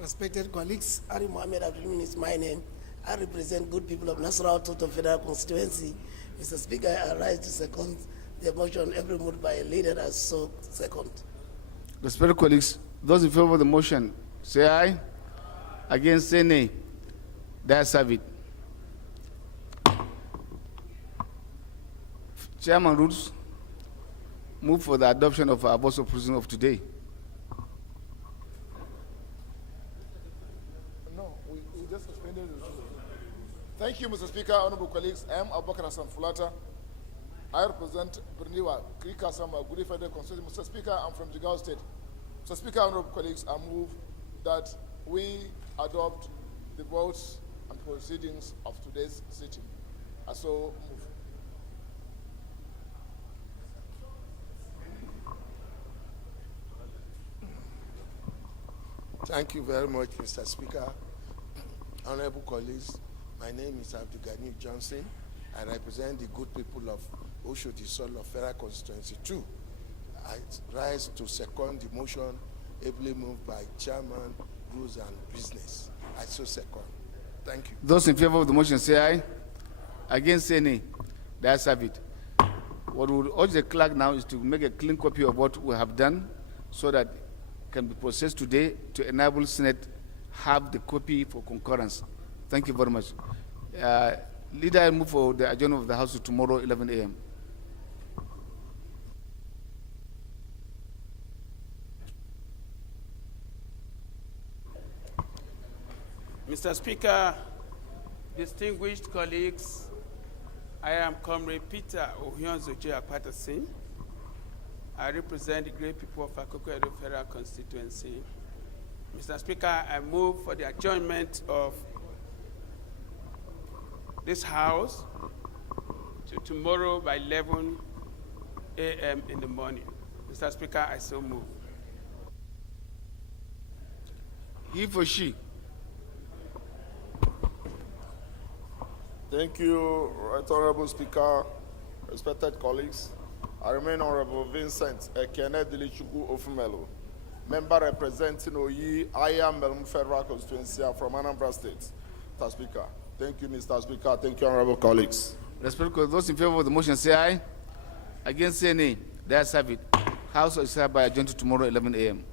Respected colleagues, Ari Mohammed Abdulmin is my name. I represent good people of Nasarawa Total Federal Constituency. Mr. Speaker, I rise to second the motion every moved by a leader as so second. Respected colleagues, those in favor of the motion, say aye. Against, say nay. The ayes have it. Chairman rules move for the adoption of our votes of proceeding of today. No, we just suspended the rules. Thank you, Mr. Speaker, honorable colleagues. I am Abubakar Hassan Fulata. I represent Berniwa, Krika Sama, Guri Federal Constituency. Mr. Speaker, I'm from Jigawa State. Mr. Speaker, honorable colleagues, I move that we adopt the votes and proceedings of today's sitting. I so move. Thank you very much, Mr. Speaker. Honorable colleagues, my name is Abdulgani Johnson. I represent the good people of Oshodi Solo Federal Constituency 2. I rise to second the motion ably moved by Chairman, Rules and Business. I so second. Thank you. Those in favor of the motion say aye. Against, say nay. The ayes have it. What we would urge the clerk now is to make a clean copy of what we have done so that can be processed today to enable Senate have the copy for concurrence. Thank you very much. Leader, I move for the adjournment of the House to tomorrow, 11 a.m. Mr. Speaker, distinguished colleagues, I am Comrade Peter Ohyonzoje Patterson. I represent the great people of Akoko Edo Federal Constituency. Mr. Speaker, I move for the adjournment of this House to tomorrow by 11 a.m. in the morning. Mr. Speaker, I so move. He for she. Thank you, Right Honorable Speaker, respected colleagues. I remain Honorable Vincent Ekene Dilichuku Ofumelo, member representing Oyi Aya Melum Federal Constituency from Anambra State. Mr. Speaker. Thank you, Mr. Speaker. Thank you, honorable colleagues. Respected those in favor of the motion say aye. Against, say nay. The ayes have it. House is hereby adjourned to tomorrow, 11 a.m.